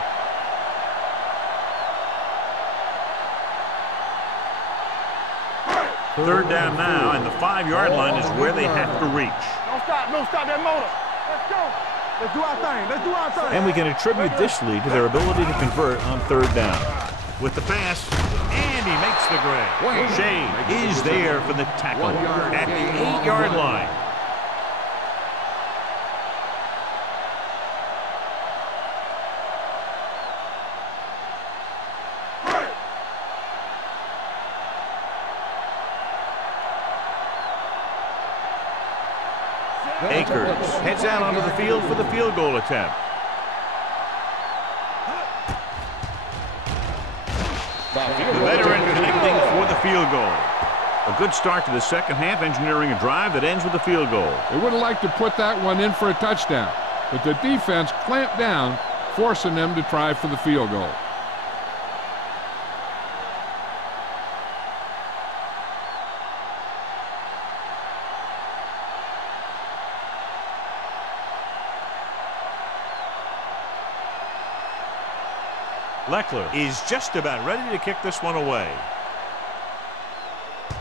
Third down now, and the 5-yard line is where they have to reach. Don't stop that motor. Let's go. Let's do our thing. And we can attribute this lead to their ability to convert on third down. with the pass, and he makes the grab. Shea is there for the tackle at the 8-yard line. Akers heads out onto the field for the field goal attempt. The veteran connecting for the field goal. A good start to the second half, engineering a drive that ends with a field goal. They would have liked to put that one in for a touchdown, but the defense clamped down, forcing them to try for the field goal. Leckler is just about ready to kick this one away.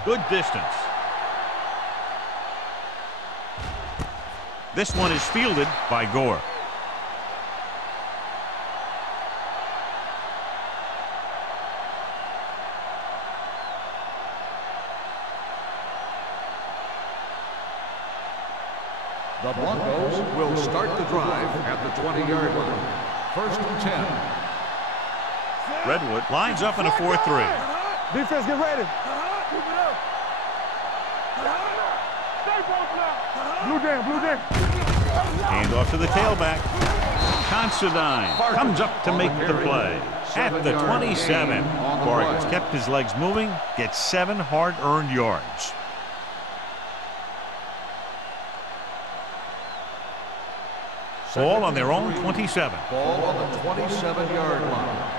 Good distance. This one is fielded by Gore. The Broncos will start the drive at the 20-yard line. 1st and 10. Redwood lines up in a 4-3. Defense, get ready. Keep it up. Stay both now. Blue jam. Hand off to the tailback. Considine comes up to make the play. At the 27. Vargas kept his legs moving, gets 7 hard-earned yards. Ball on their own 27. Ball on the 27-yard line.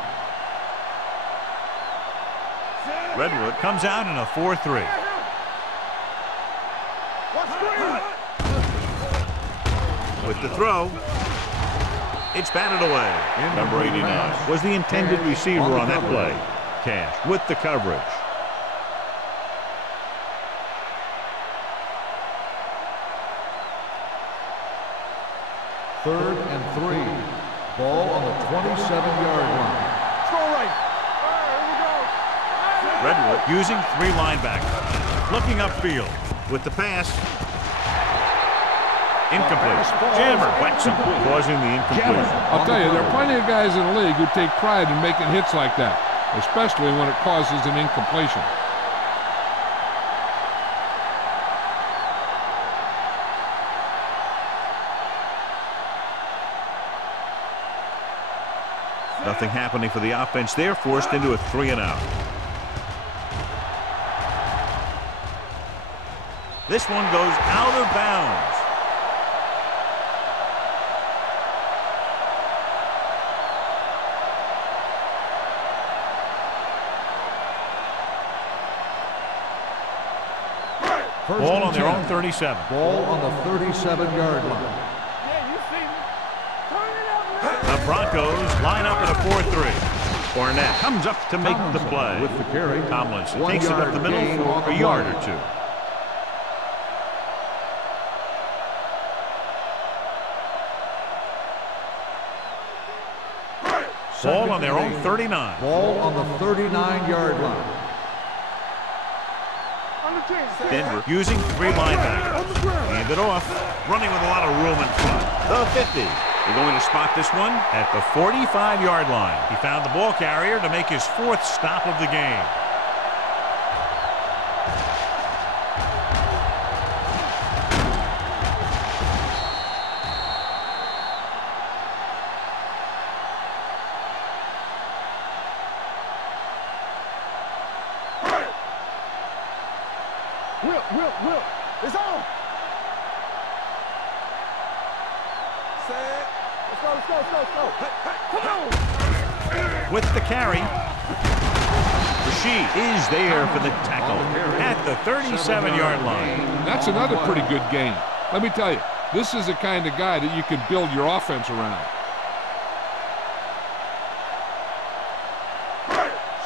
Redwood comes out in a 4-3. With the throw, it's batted away. Number 89 was the intended receiver on that play. Cash with the coverage. Third and 3. Ball on the 27-yard line. Throw right. Redwood using 3 linebackers. Looking upfield with the pass. Incomplete. Jammer whacks him, causing the incompletion. I'll tell you, there are plenty of guys in the league who take pride in making hits like that, especially when it causes an incompletion. Nothing happening for the offense there, forced into a 3-and-out. This one goes out of bounds. Ball on their own 37. Ball on the 37-yard line. Yeah, you see me. Turn it up. The Broncos line up in a 4-3. Barnett comes up to make the play. With the carry. Tomlinson takes it up the middle for a yard or 2. Ball on their own 39. Ball on the 39-yard line. Denver using 3 linebackers. Hand it off. Running with a lot of room in front. The 50. They're going to spot this one at the 45-yard line. He found the ball carrier to make his 4th stop of the game. Will. It's on. Set. Let's go. Hey, come on. With the carry, Rashid is there for the tackle at the 37-yard line. That's another pretty good game. Let me tell you, this is the kind of guy that you can build your offense around.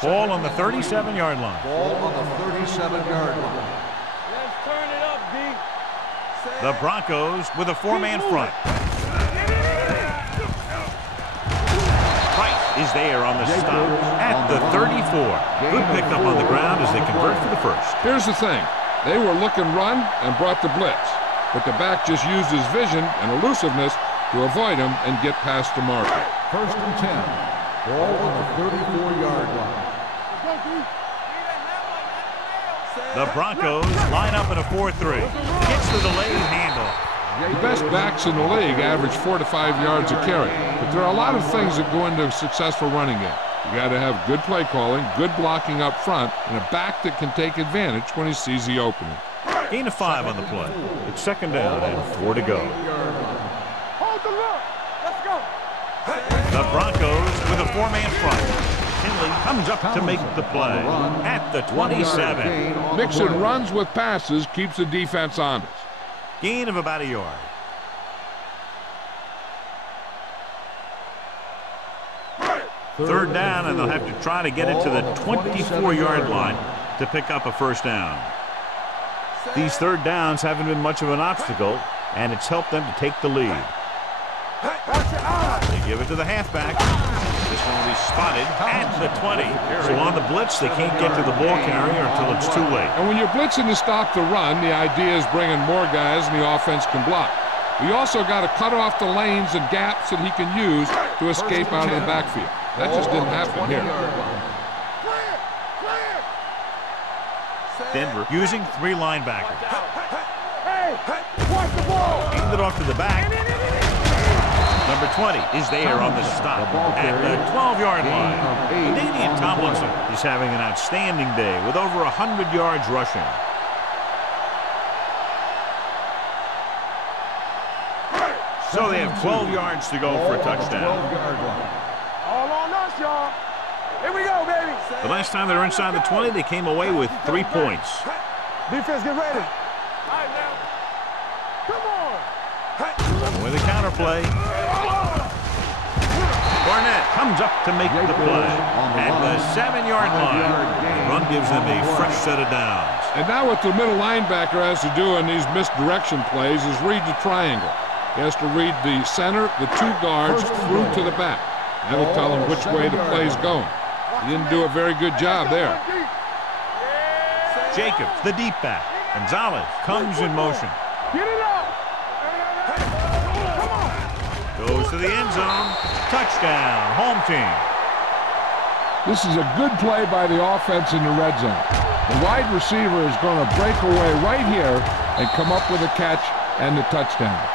Ball on the 37-yard line. Ball on the 37-yard line. Let's turn it up, D. The Broncos with a 4-man front. Price is there on the stop at the 34. Good pickup on the ground as they convert for the first. Here's the thing. They were looking run and brought the blitz, but the back just used his vision and elusiveness to avoid him and get past the marker. First and 10. Ball on the 34-yard line. The Broncos line up in a 4-3. Gets to the lane handle. The best backs in the league average 4 to 5 yards a carry, but there are a lot of things that go into a successful running game. You got to have good play calling, good blocking up front, and a back that can take advantage when he sees the opening. Gain of 5 on the play. It's second down and 4 to go. Hold the look. Let's go. The Broncos with a 4-man front. Kinley comes up to make the play at the 27. Mixing runs with passes keeps the defense honest. Gain of about a yard. Third down, and they'll have to try to get it to the 24-yard line to pick up a first down. These third downs haven't been much of an obstacle, and it's helped them to take the lead. They give it to the halfback. This one will be spotted at the 20. So on the blitz, they can't get to the ball carrier until it's too late. And when you're blitzing to stop the run, the idea is bringing more guys and the offense can block. We also got to cut off the lanes and gaps that he can use to escape out of the backfield. That just didn't happen here. Denver using 3 linebackers. Hey, watch the ball. Hand it off to the back. Number 20 is there on the stop at the 12-yard line. Canadian Tomlinson is having an outstanding day with over 100 yards rushing. So they have 12 yards to go for a touchdown. All on us, y'all. Here we go, baby. The last time they were inside the 20, they came away with 3 points. Defense, get ready. All right, now. Come on. With a counterplay. Barnett comes up to make the play at the 7-yard line. The run gives them a fresh set of downs. And now what the middle linebacker has to do in these misdirection plays is read the triangle. He has to read the center, the 2 guards, through to the back. That'll tell him which way the play's going. He didn't do a very good job there. Jacobs, the deep back. Gonzalez comes in motion. Get it up. Goes to the end zone. Touchdown, home team. This is a good play by the offense in the red zone. The wide receiver is going to break away right here and come up with a catch and the touchdown.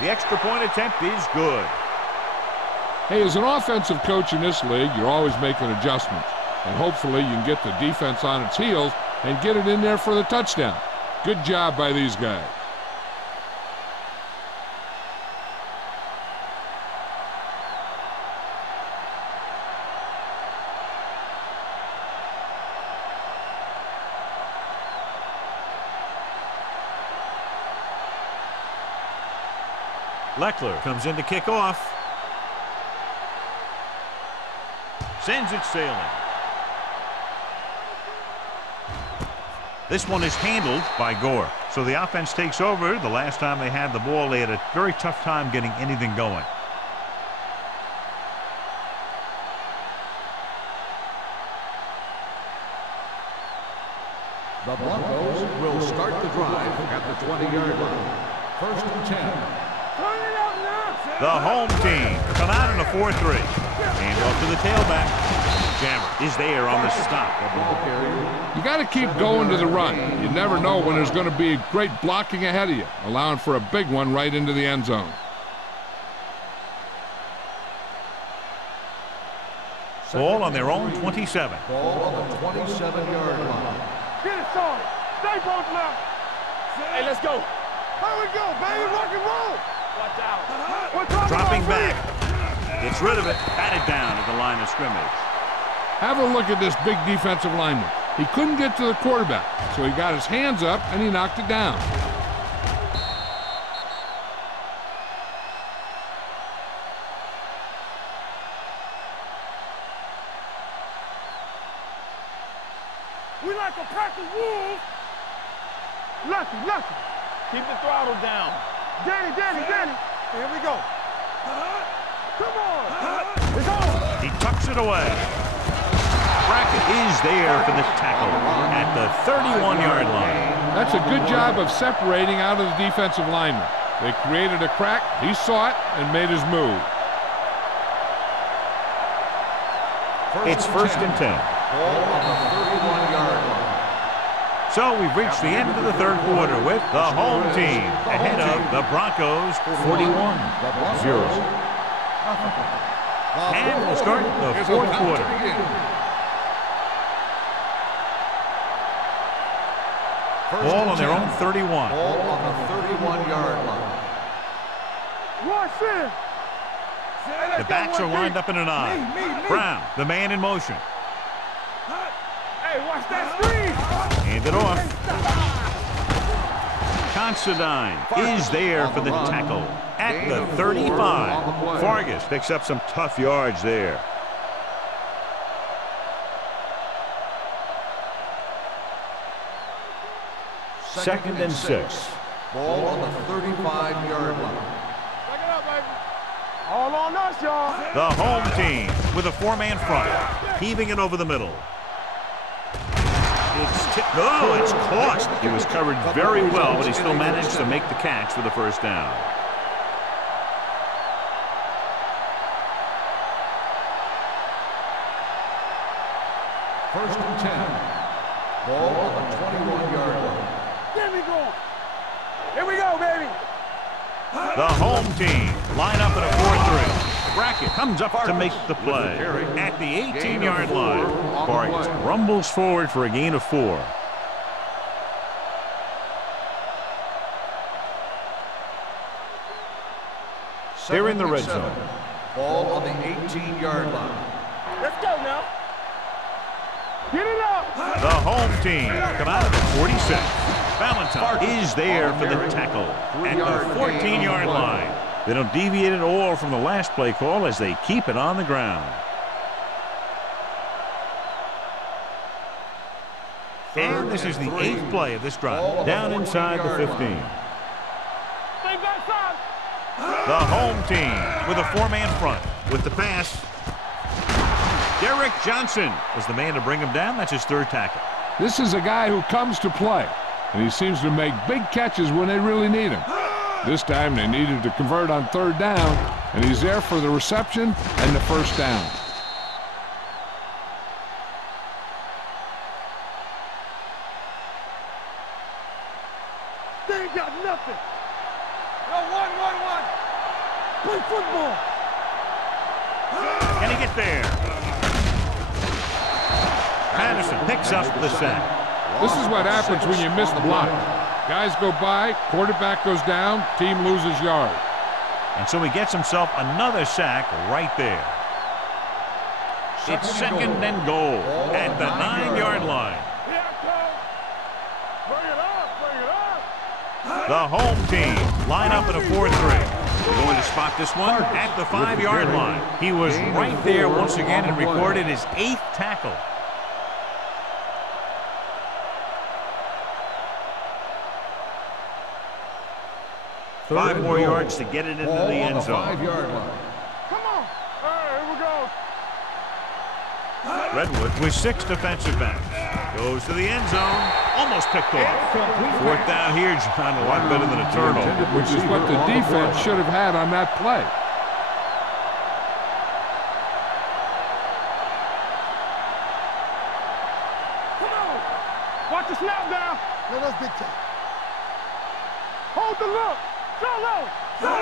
The extra point attempt is good. Hey, as an offensive coach in this league, you're always making adjustments. And hopefully you can get the defense on its heels and get it in there for the touchdown. Good job by these guys. Leckler comes in to kick off. Sends it sailing. This one is handled by Gore. So the offense takes over. The last time they had the ball, they had a very tough time getting anything going. The Broncos will start the drive at the 20-yard line. First and 10. The home team come out in a 4-3. Hand off to the tailback. Jammer is there on the stop. You got to keep going to the run. You never know when there's going to be great blocking ahead of you, allowing for a big one right into the end zone. Ball on their own 27. Ball on the 27-yard line. Get it started. Stay both now. Hey, let's go. Here we go, baby. Rock and roll. Watch out. Dropping back. Gets rid of it. Batted down at the line of scrimmage. Have a look at this big defensive lineman. He couldn't get to the quarterback, so he got his hands up and he knocked it down. We like a pack of wolves. Lucky. Keep the throttle down. Danny. Here we go. Come on. It's on. He tucks it away. Brackett is there for the tackle at the 31-yard line. That's a good job of separating out of the defensive lineman. They created a crack, he saw it, and made his move. It's first and 10. Ball on the 31-yard line. So we've reached the end of the third quarter with the home team ahead of the Broncos 41-0. And we'll start the fourth quarter. Ball on their own 31. Ball on the 31-yard line. Watch this. The backs are lined up in an eye. Me. Brown, the man in motion. Hey, watch that screen. Hand it off. Considine is there for the tackle at the 35. Vargas picks up some tough yards there. Second and 6. Ball on the 35-yard line. Back it up, baby. All on us, y'all. The home team with a four-man front, heaving it over the middle. It's caught. He was covered very well, but he still managed to make the catch for the first down. First and 10. Ball on the 21-yard line. Get me going. Here we go, baby. The home team line up in a 4-3. Brackett comes up to make the play at the 18-yard line. Vargas rumbles forward for a gain of 4. They're in the red zone. Ball on the 18-yard line. Let's go now. Get it up. The home team come out of the 46. Valentine is there for the tackle at the 14-yard line. They don't deviate at all from the last play call as they keep it on the ground. And this is the 8th play of this drive. Down inside the 15. The home team with a four-man front with the pass. Derek Johnson was the man to bring him down. That's his third tackle. This is a guy who comes to play, and he seems to make big catches when they really need him. This time they needed to convert on third down, and he's there for the reception and the first down. They ain't got nothing. Yo, one. Play football. Can he get there? Patterson picks up the sack. This is what happens when you miss the block. Guys go by, quarterback goes down, team loses yard. And so he gets himself another sack right there. It's second and goal at the 9-yard line. Here I come. Bring it up. The home team line up in a 4-3. They're going to spot this one at the 5-yard line. He was right there once again and recorded his 8th tackle. Five more yards to get it into the end zone. 5-yard line. Come on. All right, here we go. Redwood with 6 defensive backs. Goes to the end zone. Almost picked off. Fourth down here, John, a lot better than a turnover. Which is what the defense should have had on that play. Come on. Watch the snap down. No, that's big time. Hold the look.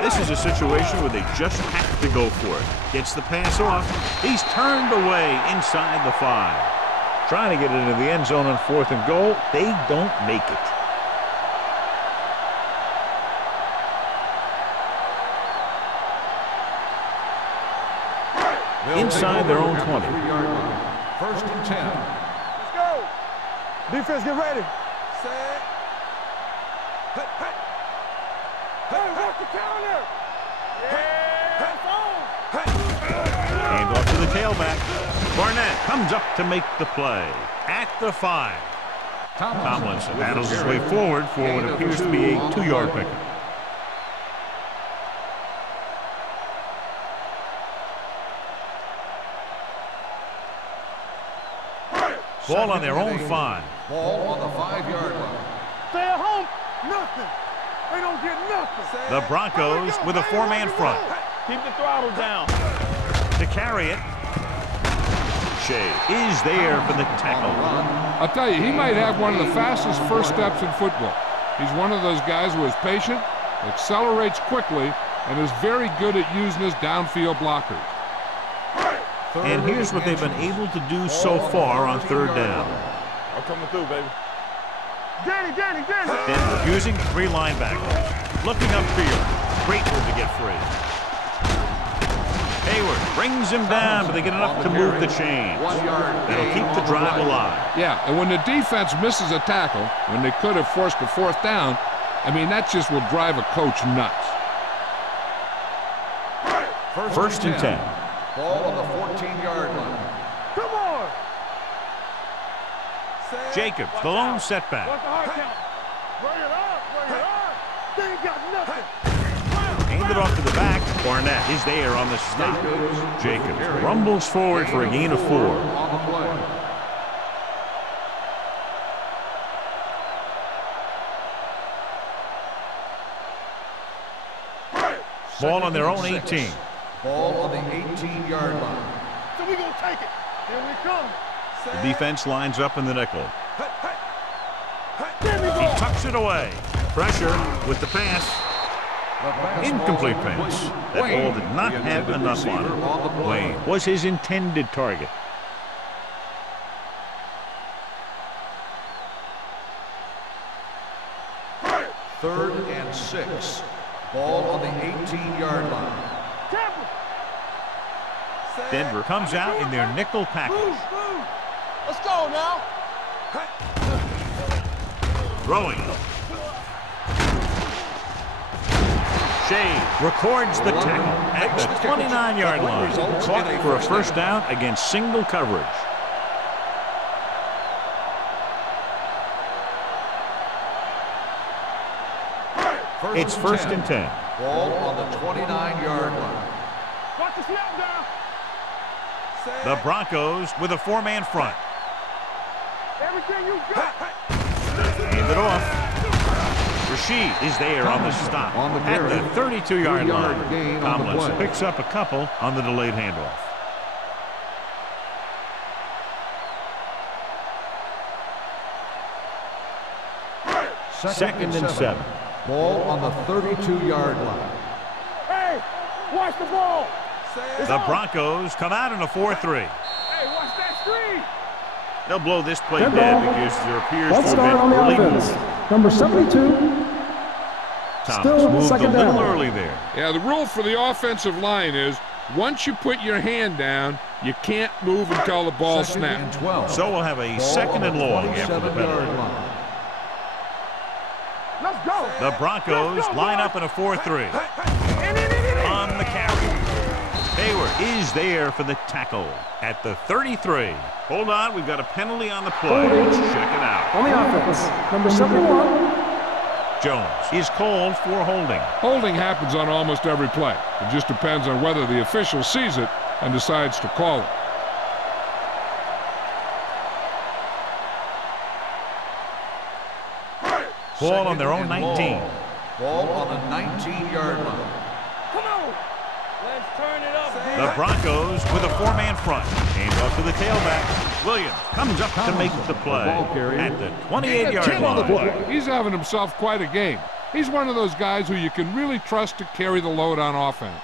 This is a situation where they just have to go for it. Gets the pass off. He's turned away inside the 5. Trying to get it into the end zone on 4th and goal. They don't make it. They'll inside their own 20. 3-yard line. First and 10. Let's go. Defense, get ready. Set. Hey, watch the counter. Yeah, Hand off to the tailback. Barnett comes up to make the play at the 5. Tomlinson battles his way forward for what appears to be a 2-yard pickup. Ball on their own 5. Ball on the 5-yard line. Stay at home. Nothing. They don't get nothing. The Broncos with a 4-man front. Keep the throttle down. To carry it, Shea is there for the tackle. I'll tell you, he might have one of the fastest first steps in football. He's one of those guys who is patient, accelerates quickly, and is very good at using his downfield blockers. And here's what they've been able to do so far on 3rd down. I'm coming through, baby. Danny. Denver using 3 linebackers. Looking upfield. Great move to get free. Hayward brings him down, but they get enough to move the chains. That'll keep the drive alive. Yeah, and when the defense misses a tackle, when they could have forced a 4th down, I mean, that just will drive a coach nuts. First and 10. Ball on the 14-yard line. Come on. Jacobs, the lone setback. Watch the hard count. Bring it up. They ain't got nothing. Handed off to the back. Barnett is there on the stop. Jacobs rumbles forward for a gain of 4. On the play. Ball on their own 18. Ball on the 18-yard line. So we gonna take it. Here we come. The defense lines up in the nickel. He tucks it away. Pressure with the pass. Incomplete pass. That ball did not have enough on it. Wayne was his intended target. Third and 6. Ball on the 18-yard line. Denver comes out in their nickel package. Let's go now. Throwing. Shea records the tackle at the 29-yard line. Caught for a 1st down against single coverage. It's 1st and 10. Ball on the 29-yard line. Watch the snap down. The Broncos with a 4-man front. Everything you got. Hand it off. Rashid is there on the stop at the 32-yard line. Tomlinson picks up a couple on the delayed handoff. Second and 7. Ball on the 32-yard line. Hey, watch the ball. The Broncos come out in a 4-3. Hey, watch that screen. They'll blow this play dead because there appears Let's to have start on been the early offense. movement. Number 72. Thomas Still moved a second little down. early there. Yeah, the rule for the offensive line is once you put your hand down, you can't move until the ball snaps. 12. So we'll have a 2nd and long after the penalty. line. Let's go. The Broncos line up in a 4-3. On the carry. Hayward is there for the tackle at the 33. Hold on, we've got a penalty on the play. Let's check it out. On the offense. Number 71. Jones is called for holding. Holding happens on almost every play. It just depends on whether the official sees it and decides to call it. Ball on their own 19. Ball on the 19-yard line. Come on. Let's turn it up. The Broncos with a 4-man front. Hands off to the tailback. Williams comes up to make the play at the 28-yard line. He's having himself quite a game. He's one of those guys who you can really trust to carry the load on offense.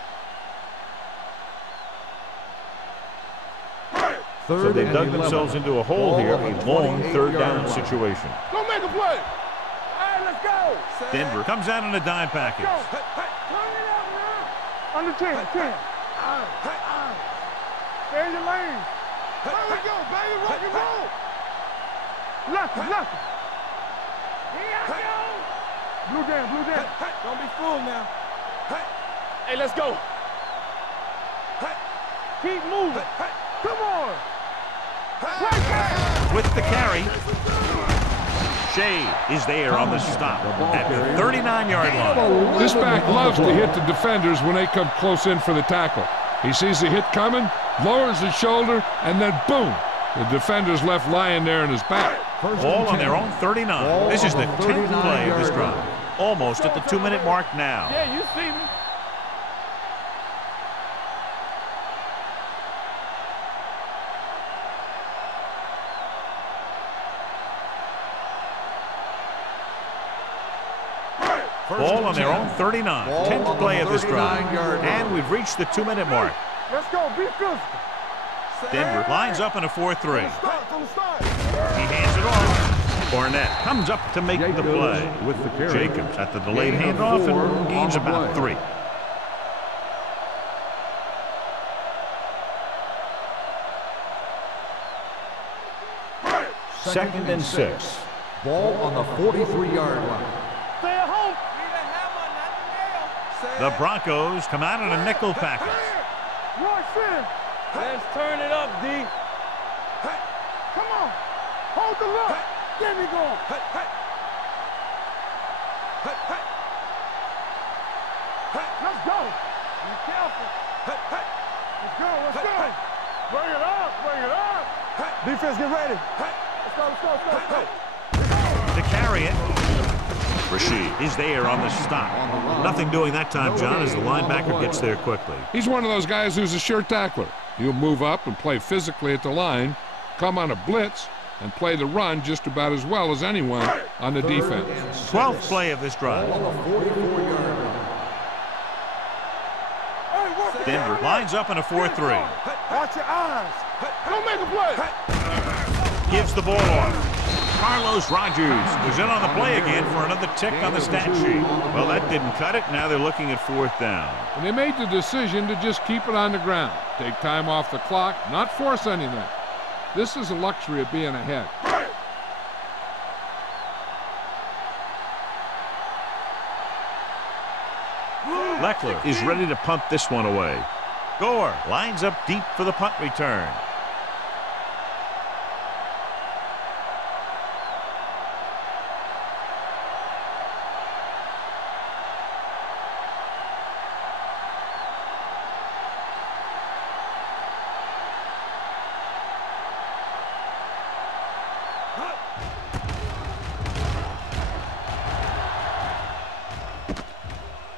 So they've dug themselves into a hole here, a long 3rd down situation. Go make a play. Hey, let's go. Denver comes out in a dime package. Turn it up now. Under 10. Stay in your lane. There we go, baby. Rock and roll. Left. Blue down. Don't be fooled now. Hey, let's go. Keep moving. Come on. With the carry. Shea is there on the stop at the 39-yard line. This back loves to hit the defenders when they come close in for the tackle. He sees the hit coming, lowers his shoulder, and then boom, the defender's left lying there in his back. Ball on their own 39. This is the 10th play of this drive. Almost at the 2-minute mark now. Yeah, you see me. Ball on their own 39. 10th play of this drive. And we've reached the 2-minute mark. Let's go. Be physical. Denver lines up in a 4-3. From the start. He hands it off. Barnett comes up to make the play. With the carry. Jacobs at the delayed handoff and gains about 3. Second and 6. Ball on the 43-yard line. Stay at home. The Broncos come out in a nickel package. Rush in. Let's turn it up, D. Come on. Hold the look. Get me going. Let's go. Be careful. Let's go. Bring it up. Defense, get ready. Let's go. To carry it. Rashid is there on the stop. Nothing doing that time, John, as the linebacker gets there quickly. He's one of those guys who's a sure tackler. He'll move up and play physically at the line, come on a blitz, and play the run just about as well as anyone on the defense. 12th play of this drive. Denver lines up in a 4-3. Watch your eyes. Don't make a play. Gives the ball off. Carlos Rogers was in on the play again for another tick on the stat sheet. Well, that didn't cut it. Now they're looking at 4th down. And they made the decision to just keep it on the ground, take time off the clock, not force anything. This is a luxury of being ahead. Leckler is ready to punt this one away. Gore lines up deep for the punt return.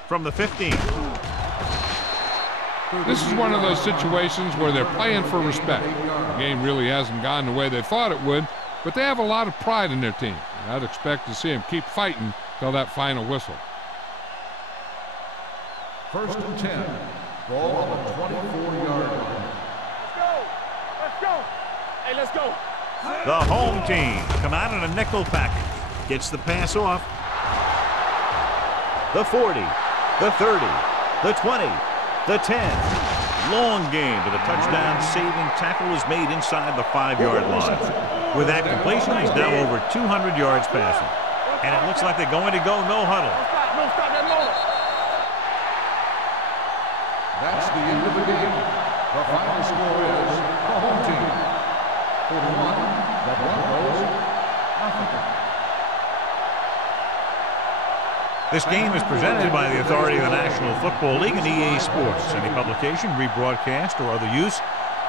From the 15. This is one of those situations where they're playing for respect. The game really hasn't gone the way they thought it would, but they have a lot of pride in their team. And I'd expect to see them keep fighting till that final whistle. 1st and 10. Ball on the 24-yard line. Let's go. Hey, let's go. The home team come out in a nickel package. Gets the pass off. The 40. The 30, the 20, the 10. Long game, but the touchdown-saving tackle is made inside the 5-yard line. With that completion, he's now over 200 yards passing. And it looks like they're going to go no huddle. Don't stop that moment. That's the end of the game. The final score is the home team 41, the Broncos, nothing. This game is presented by the authority of the National Football League and EA Sports. Any publication, rebroadcast, or other use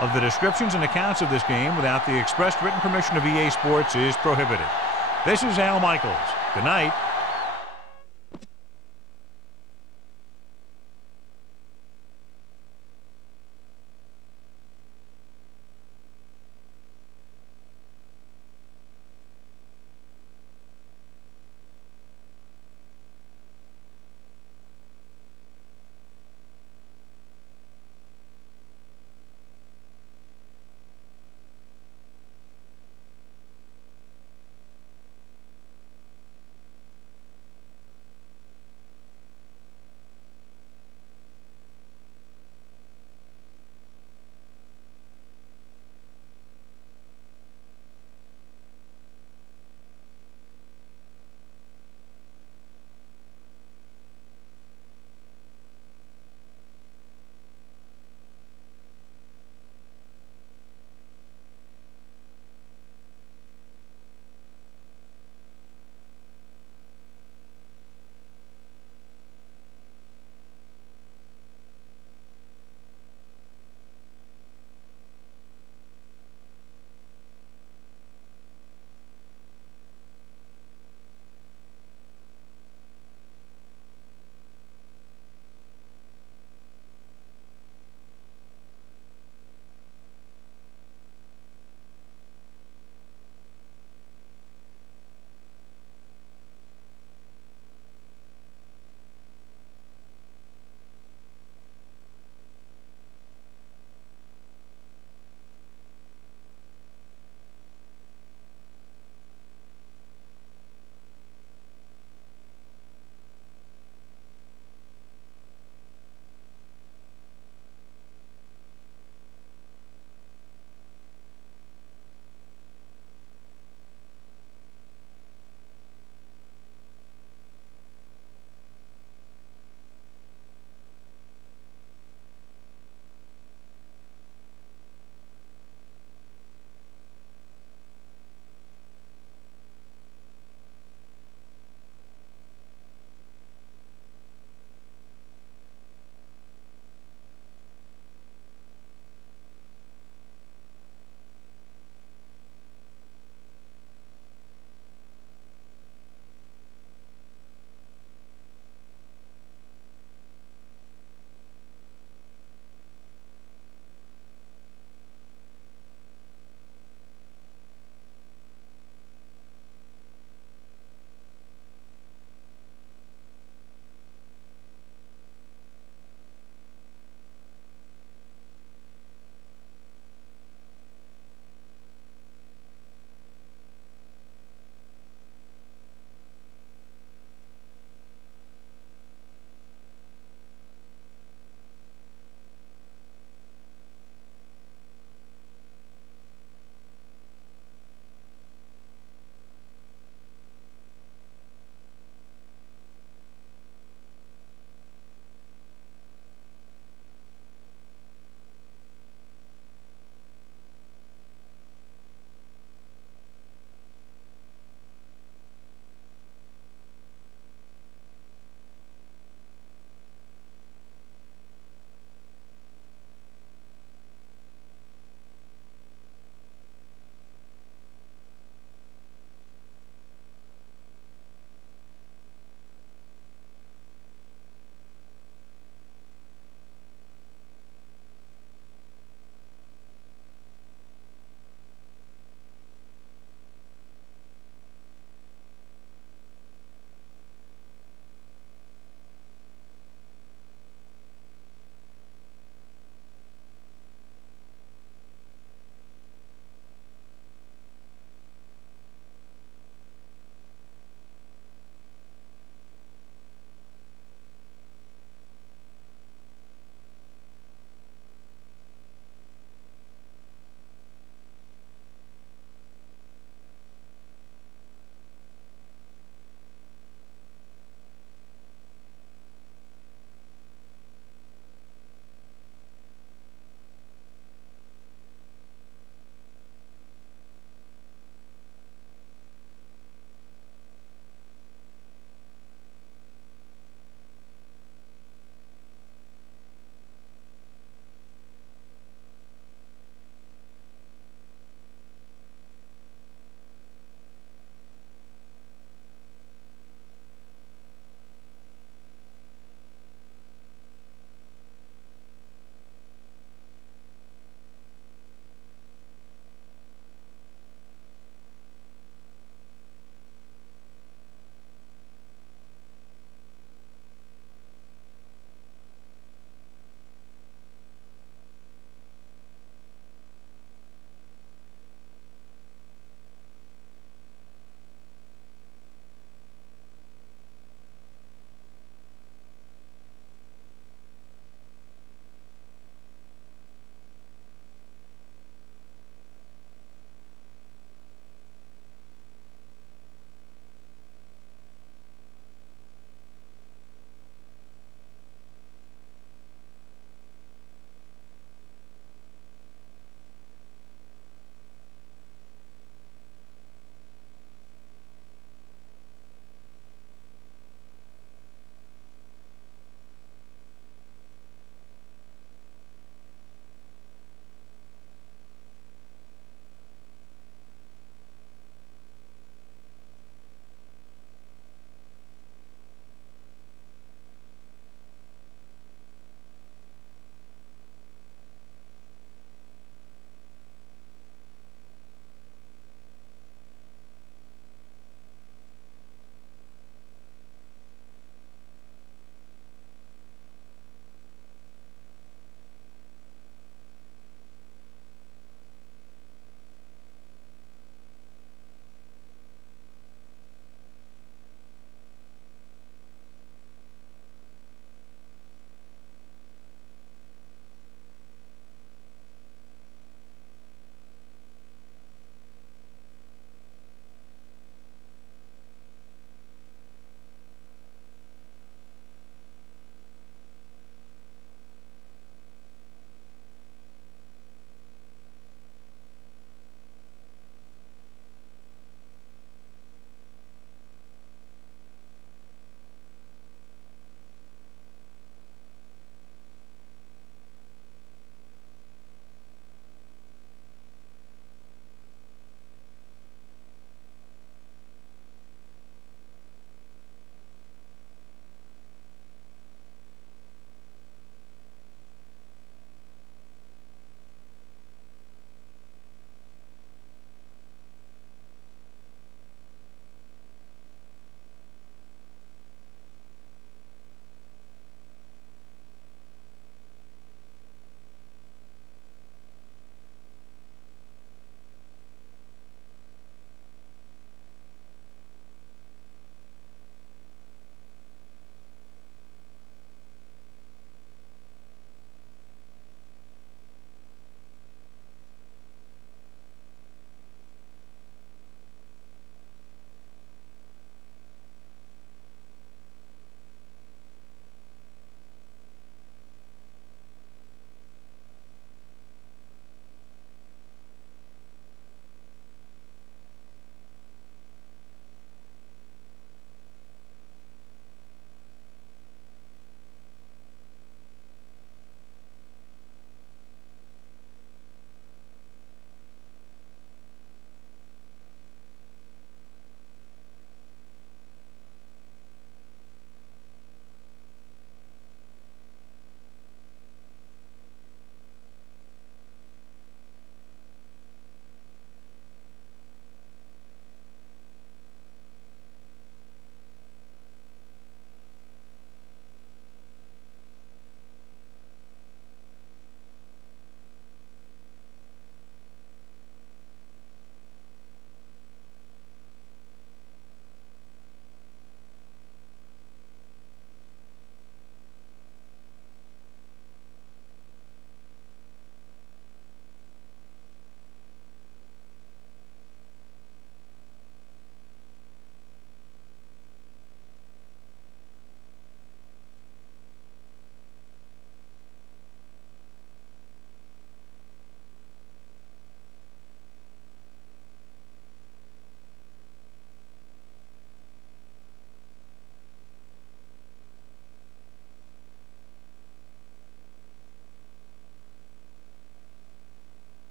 of the descriptions and accounts of this game without the expressed written permission of EA Sports is prohibited. This is Al Michaels. Good night.